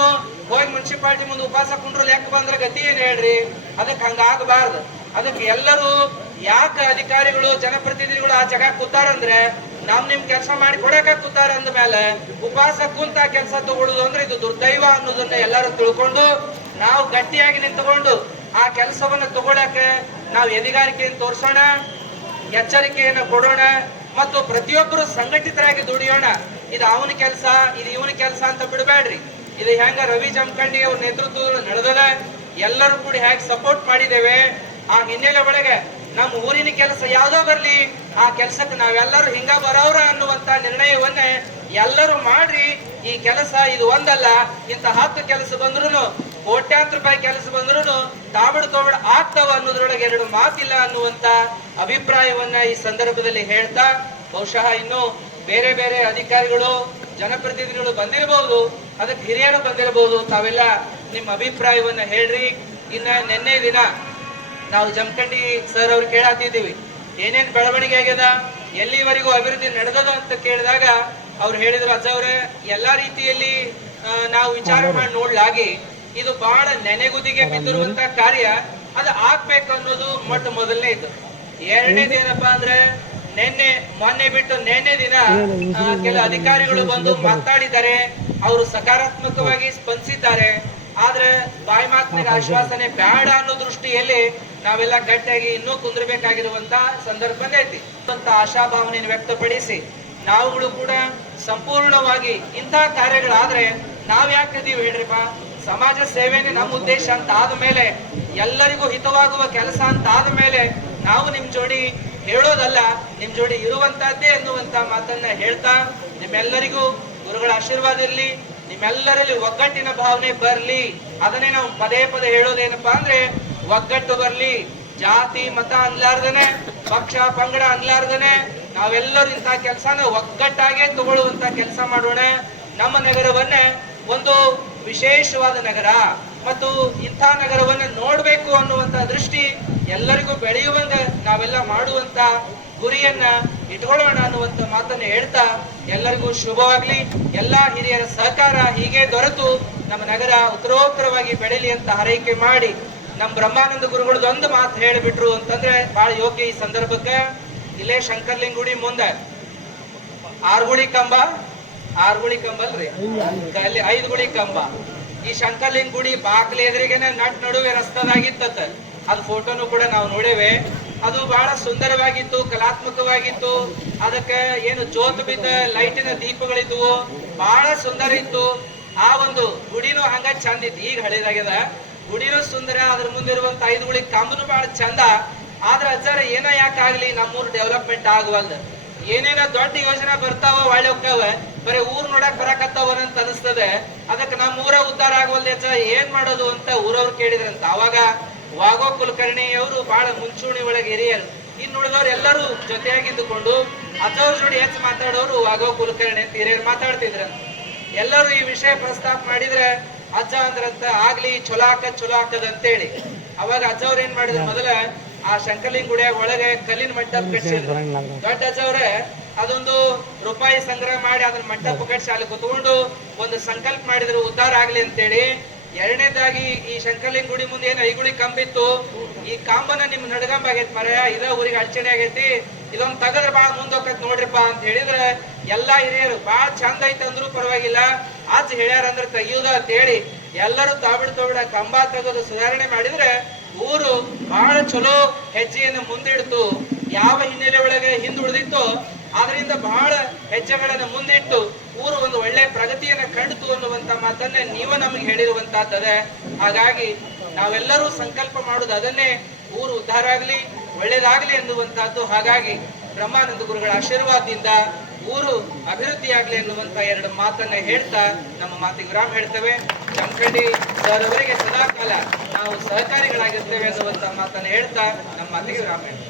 Speaker 1: ಹೋಗಿ ಮುನ್ಸಿಪಾಲ್ಟಿ ಮುಂದೆ ಉಪವಾಸ ಕುಂಡ್ರು ಲೆಕ್ಕ ಬಂದ್ರೆ ಗತಿ ಏನ್ ಹೇಳ್ರಿ? ಅದಕ್ಕೆ ಹಂಗಾಗಬಾರ್ದು. ಅದಕ್ಕೆ ಎಲ್ಲರೂ ಯಾಕೆ ಅಧಿಕಾರಿಗಳು, ಜನಪ್ರತಿನಿಧಿಗಳು ಆ ಜಗ ಕೂತಾರಂದ್ರೆ ನಮ್ ನಿಮ್ ಕೆಲಸ ಮಾಡಿ ಕೊಡಕ ಕೂತಾರ ಅಂದ ಮೇಲೆ ಉಪವಾಸ ಕುಂತ ಕೆಲಸ ತಗೊಳ್ಳೋದು ಅಂದ್ರೆ ಇದು ದುರ್ದೈವ ಅನ್ನೋದನ್ನ ಎಲ್ಲರೂ ತಿಳ್ಕೊಂಡು ನಾವು ಗಟ್ಟಿಯಾಗಿ ನಿಂತುಕೊಂಡು ಆ ಕೆಲಸವನ್ನ ತಗೊಳಕ್ಕೆ ನಾವು ಎದಿಗಾರಿಕೆಯನ್ನು ತೋರ್ಸೋಣ, ಎಚ್ಚರಿಕೆಯನ್ನು ಕೊಡೋಣ ಮತ್ತು ಪ್ರತಿಯೊಬ್ಬರು ಸಂಘಟಿತರಾಗಿ ದುಡಿಯೋಣ. ಇದು ಅವನ ಕೆಲಸ, ಇದು ಇವನ ಕೆಲಸ ಅಂತ ಬಿಡಬೇಡ್ರಿ. ಇದು ಹೆಂಗ ರವಿ ಜಮಖಂಡಿ ಅವ್ರ ನೇತೃತ್ವದಲ್ಲಿ ನಡೆದದ? ಎಲ್ಲರೂ ಕೂಡಿ ಹೇಗೆ ಸಪೋರ್ಟ್ ಮಾಡಿದ್ದೇವೆ? ಆ ಹಿನ್ನೆಲೆ ಒಳಗೆ ನಮ್ಮ ಊರಿನ ಕೆಲಸ ಯಾವ್ದೋ ಬರಲಿ, ಆ ಕೆಲಸಕ್ಕೆ ನಾವೆಲ್ಲರೂ ಹಿಂಗ ಬರೋರ ಅನ್ನುವಂತ ನಿರ್ಣಯವನ್ನೇ ಎಲ್ಲರೂ ಮಾಡ್ರಿ. ಈ ಕೆಲಸ ಇದು ಒಂದಲ್ಲ ಇಂತ ಹತ್ತು ಕೆಲಸ ಬಂದ್ರು ಕೋಟ್ಯಾಂತರ ರೂಪಾಯಿ ಕೆಲಸ ಬಂದ್ರು ತಾಬಿಡ್ ತೋಬಡ ಆಗ್ತಾವ ಅನ್ನೋದ್ರೊಳಗೆ ಎರಡು ಮಾತಿಲ್ಲ ಅನ್ನುವಂತ ಅಭಿಪ್ರಾಯವನ್ನ ಈ ಸಂದರ್ಭದಲ್ಲಿ ಹೇಳ್ತಾ ಬಹುಶಃ ಇನ್ನು ಬೇರೆ ಬೇರೆ ಅಧಿಕಾರಿಗಳು ಜನಪ್ರತಿನಿಧಿಗಳು ಬಂದಿರಬಹುದು ಅದಕ್ಕೆ ಹಿರಿಯರು ಬಂದಿರಬಹುದು ತಾವೆಲ್ಲ ನಿಮ್ಮ ಅಭಿಪ್ರಾಯವನ್ನ ಹೇಳ್ರಿ. ಇನ್ನ ನಿನ್ನೆ ದಿನ ನಾವು ಜಮಖಂಡಿ ಸರ್ ಅವ್ರು ಕೇಳಾತಿದ್ದೀವಿ ಏನೇನ್ ಬೆಳವಣಿಗೆ ಆಗ್ಯದ ಎಲ್ಲಿವರೆಗೂ ಅಭಿವೃದ್ಧಿ ನಡೆದದ ಅಂತ ಕೇಳಿದಾಗ ಅವ್ರು ಹೇಳಿದ್ರು ಅಜ್ಜ ಅವ್ರೆ ಎಲ್ಲಾ ರೀತಿಯಲ್ಲಿ ನಾವು ವಿಚಾರ ಮಾಡಿ ನೋಡ್ಲಾಗಿ ಇದು ಬಹಳ ನೆನೆಗುದಿಗೆ ಬಿದ್ದಿರುವಂತ ಕಾರ್ಯ. ಅದು ಆಗ್ಬೇಕು ಅನ್ನೋದು ಮೊಟ್ಟ ಮೊದಲನೇ ಇದು. ಎರಡನೇದು ಏನಪ್ಪಾ ಅಂದ್ರೆ ನಿನ್ನೆ ಮೊನ್ನೆ ಬಿಟ್ಟು ನಿನ್ನೆ ದಿನ ಕೆಲ ಅಧಿಕಾರಿಗಳು ಬಂದು ಮಾತಾಡಿದ್ದಾರೆ. ಅವರು ಸಕಾರಾತ್ಮಕವಾಗಿ ಸ್ಪಂದಿಸಿದ್ದಾರೆ. ಆದ್ರೆ ಬಾಯಿ ಮಾತಿನ ಆಶ್ವಾಸನೆ ಬೇಡ ಅನ್ನೋ ದೃಷ್ಟಿಯಲ್ಲಿ ನಾವೆಲ್ಲ ಗಟ್ಟಿಯಾಗಿ ಇನ್ನೂ ಕುಂದ್ರಬೇಕಾಗಿರುವಂತ ಸಂದರ್ಭನೇ ಐತಿ ಅಂತ ಆಶಾಭಾವನೆಯನ್ನು ವ್ಯಕ್ತಪಡಿಸಿ ನಾವುಗಳು ಕೂಡ ಸಂಪೂರ್ಣವಾಗಿ ಇಂತಹ ಕಾರ್ಯಗಳಾದ್ರೆ ನಾವ್ ಯಾಕೆ ಇದೀವಿ ಹೇಳ್ರಿಪ್ಪ? ಸಮಾಜ ಸೇವೆನೇ ನಮ್ಮ ಉದ್ದೇಶ ಅಂತ ಆದ್ಮೇಲೆ ಎಲ್ಲರಿಗೂ ಹಿತವಾಗುವ ಕೆಲಸ ಅಂತ ಆದ್ಮೇಲೆ ನಾವು ನಿಮ್ ಜೋಡಿ ಹೇಳೋದಲ್ಲ, ನಿಮ್ ಜೋಡಿ ಇರುವಂತಹದ್ದೇ ಎನ್ನುವಂತ ಮಾತನ್ನ ಹೇಳ್ತಾ ನಿಮ್ಮೆಲ್ಲರಿಗೂ ಗುರುಗಳ ಆಶೀರ್ವಾದ ಇರಲಿ, ನಿಮ್ಮೆಲ್ಲರಲ್ಲಿ ಒಗ್ಗಟ್ಟಿನ ಭಾವನೆ ಬರ್ಲಿ. ಅದನ್ನೇ ನಾವು ಪದೇ ಪದೇ ಹೇಳೋದೇನಪ್ಪ ಅಂದ್ರೆ, ಒಗ್ಗಟ್ಟು ಬರ್ಲಿ. ಜಾತಿ, ಮತ ಅನ್ಲಾರ್ದನೆ, ಪಕ್ಷ, ಪಂಗಡ ಅನ್ಲಾರ್ದನೆ, ನಾವೆಲ್ಲರೂ ಇಂತಹ ಕೆಲಸನ ಒಗ್ಗಟ್ಟಾಗೆ ತಗೊಳ್ಳುವಂತ ಕೆಲಸ ಮಾಡೋಣ. ನಮ್ಮ ನಗರವನ್ನೇ ಒಂದು ವಿಶೇಷವಾದ ನಗರ ಮತ್ತು ಇಂಥ ನಗರವನ್ನು ನೋಡಬೇಕು ಅನ್ನುವಂತ ದೃಷ್ಟಿ ಎಲ್ಲರಿಗೂ ಬೆಳೆಯುವಂಗ ನಾವೆಲ್ಲ ಮಾಡುವಂತ ಗುರಿಯನ್ನ ಇಟ್ಕೊಳ್ಳೋಣ ಅನ್ನುವಂತ ಮಾತನ್ನ ಹೇಳ್ತಾ ಎಲ್ಲರಿಗೂ ಶುಭವಾಗ್ಲಿ. ಎಲ್ಲಾ ಹಿರಿಯರ ಸಹಕಾರ ಹೀಗೆ ದೊರೆತು ನಮ್ಮ ನಗರ ಉತ್ತರೋತ್ತರವಾಗಿ ಬೆಳೆಯಲಿ ಅಂತ ಹರೈಕೆ ಮಾಡಿ ನಮ್ಮ ಬ್ರಹ್ಮಾನಂದ ಗುರುಗಳದ್ದು ಒಂದು ಮಾತು ಹೇಳಿಬಿಟ್ರು ಅಂತಂದ್ರೆ ಬಹಳ ಯೋಗ್ಯ ಈ ಸಂದರ್ಭಕ್ಕೆ. ಇಲ್ಲೇ ಶಂಕರ್ಲಿಂಗುಡಿ ಮುಂದೆ. ಆರ್ಗುಳಿ ಕಂಬ. ಆರ್ಗುಳಿ ಕಂಬ ಅಲ್ರಿ? ಅಲ್ಲಿ ಐದು ಗುಳಿ ಕಂಬ. ಈ ಶಂಕರ್ಲಿಂಗ್ ಗುಡಿ ಬಾಗ್ಲ ಎದುರಿಗೆನೆ ನಟ್ ನಡುವೆ ರಸ್ತದಾಗಿತ್ತ ಅದ್ ಫೋಟೋನು ಕೂಡ ನಾವು ನೋಡೇವೆ. ಅದು ಬಹಳ ಸುಂದರವಾಗಿತ್ತು ಕಲಾತ್ಮಕವಾಗಿತ್ತು. ಅದಕ್ಕೆ ಏನು ಜೋತ್ ಬಿದ್ದ ಲೈಟಿನ ದೀಪಗಳಿದ್ವು. ಬಹಳ ಸುಂದರ ಇತ್ತು. ಆ ಒಂದು ಗುಡಿನೂ ಹಂಗ ಚಂದ ಇತ್ತು. ಈಗ ಹಳೇದಾಗ್ಯದ. ಗುಡಿನೂ ಸುಂದರ ಅದ್ರ ಮುಂದಿರುವಂತ ಐದು ಗುಳಿ ಕಂಬನು ಬಹಳ ಚಂದ. ಆದ್ರ ಅಜ್ಜಾರ ಏನೋ ಯಾಕಾಗ್ಲಿ ನಮ್ಮೂರು ಡೆವಲಪ್ಮೆಂಟ್ ಆಗವಲ್ದು. ಏನೇನೋ ದೊಡ್ಡ ಯೋಜನೆ ಬರ್ತಾವ ಒಳ್ಳೆ ಹೋಗ್ತಾವ ಬರೀ ಊರ್ ನೋಡಕ್ ಬರಕತ್ತವನಂತ ಅನಿಸ್ತದೆ. ಅದಕ್ಕೆ ನಮ್ಮ ಊರ ಉದ್ಧಾರ ಆಗವಲ್ದೆ ಅಜ್ಜ ಏನ್ ಮಾಡೋದು ಅಂತ ಊರವ್ರು ಕೇಳಿದ್ರಂತ. ಅವಾಗ ವಾಗೋ ಕುಲಕರ್ಣಿ ಅವರು ಬಹಳ ಮುಂಚೂಣಿ ಒಳಗೆ ಹಿರಿಯರು. ಇನ್ನು ಉಳಿದವ್ರು ಎಲ್ಲರೂ ಜೊತೆಯಾಗಿದ್ದುಕೊಂಡು ಅಜ್ಜವ್ರ ಜೋಡಿ ಹೆಚ್ಚು ಮಾತಾಡೋರು ವಾಗೋ ಕುಲಕರ್ಣಿ ಅಂತ ಹಿರಿಯರು ಮಾತಾಡ್ತಿದ್ರಂತ. ಎಲ್ಲರೂ ಈ ವಿಷಯ ಪ್ರಸ್ತಾಪ ಮಾಡಿದ್ರೆ ಅಜ್ಜ ಅಂದ್ರಂತ ಆಗ್ಲಿ ಚೊಲೋ ಹಾಕದ್ ಚೊಲೋ ಹಾಕದ್ ಅಂತೇಳಿ. ಅವಾಗ ಅಜ್ಜವ್ರ ಏನ್ ಮಾಡಿದ್ರು ಮೊದಲ ಆ ಶಂಕರ್ಲಿಂಗ್ ಗುಡಿಯಾಗ ಒಳಗೆ ಕಲ್ಲಿನ ಮಂಟಪ ಕಟ್ಟಿಸಿದ್ರು ದೊಡ್ಡ ಅಜ್ಜವ್ರೆ ಅದೊಂದು ರೂಪಾಯಿ ಸಂಗ್ರಹ ಮಾಡಿ ಅದನ್ನ ಮಂಟಪ ಕಟ್ಸಿ ಶಾಲೆ ಕುತ್ಕೊಂಡು ಒಂದು ಸಂಕಲ್ಪ ಮಾಡಿದ್ರು ಉದ್ಧಾರ ಆಗ್ಲಿ ಅಂತೇಳಿ. ಎರಡನೇದಾಗಿ ಈ ಶಂಕರ್ಲಿಂಗ್ ಗುಡಿ ಮುಂದೆ ಏನು ಐಗುಳಿ ಕಂಬಿತ್ತು. ಈ ಕಾಂಬನ ನಿಮ್ ನಡ್ಗಂಬ ಆಗೈತಿ ಮರ ಇದ ಊರಿಗೆ ಅಡಚಣೆ ಆಗೈತಿ. ಇದೊಂದು ತಗದ್ರ ಬಾಳ ಮುಂದೋಕತ್ ನೋಡ್ರಿಪ್ಪ ಅಂತ ಹೇಳಿದ್ರೆ ಎಲ್ಲಾ ಹಿರಿಯರು ಬಾಳ ಚಂದ ಐತೆ ಅಂದ್ರೂ ಪರವಾಗಿಲ್ಲ. ಆಚ ಹೇಳ್ಯಾರ ಅಂದ್ರೆ ತೆಗಿಯುದ ಅಂತ ಹೇಳಿ ಎಲ್ಲರೂ ತಾಬಿಡ್ ತೋಬಿಡ ಕಂಬ ತೆಗೆದು ಸುಧಾರಣೆ ಮಾಡಿದ್ರೆ ಊರು ಬಹಳ ಚಲೋ ಹೆಜ್ಜೆಯನ್ನು ಮುಂದಿಡ್ತು. ಯಾವ ಹಿನ್ನೆಲೆ ಒಳಗೆ ಹಿಂದುಳಿದಿತ್ತೋ ಅದರಿಂದ ಬಹಳ ಹೆಜ್ಜೆಗಳನ್ನು ಮುಂದಿಟ್ಟು ಊರು ಒಂದು ಒಳ್ಳೆ ಪ್ರಗತಿಯನ್ನ ಕಂಡಿತು ಅನ್ನುವಂತ ಮಾತನ್ನ ನೀವು ನಮಗೆ ಹೇಳಿರುವಂತಹದ್ದದೆ ಹಾಗಾಗಿ ನಾವೆಲ್ಲರೂ ಸಂಕಲ್ಪ ಮಾಡುದು ಅದನ್ನೇ ಊರು ಉದ್ಧಾರ ಆಗ್ಲಿ, ಒಳ್ಳೇದಾಗ್ಲಿ ಎನ್ನುವಂತಹದ್ದು ಹಾಗಾಗಿ ಬ್ರಹ್ಮಾನಂದ ಗುರುಗಳ ಆಶೀರ್ವಾದದಿಂದ ಊರು ಅಭಿವೃದ್ಧಿಯಾಗಲಿ ಆಗ್ಲಿ ಎನ್ನುವಂತ ಎರಡು ಮಾತನ್ನ ಹೇಳ್ತಾ ನಮ್ಮ ಮಾತಿಗೆ ವಿರಾಮ ಹೇಳ್ತೇವೆ. ಚಂಕಡಿ ಸರ್ ಅವರಿಗೆ ಸದಾಕಾಲ ನಾವು ಸಹಕಾರಿಗಳಾಗಿರ್ತೇವೆ ಎನ್ನುವಂತ ಮಾತನ್ನ ಹೇಳ್ತಾ ನಮ್ಮ ಮಾತಿಗೆ ವಿರಾಮ ಹೇಳ್ತೇವೆ.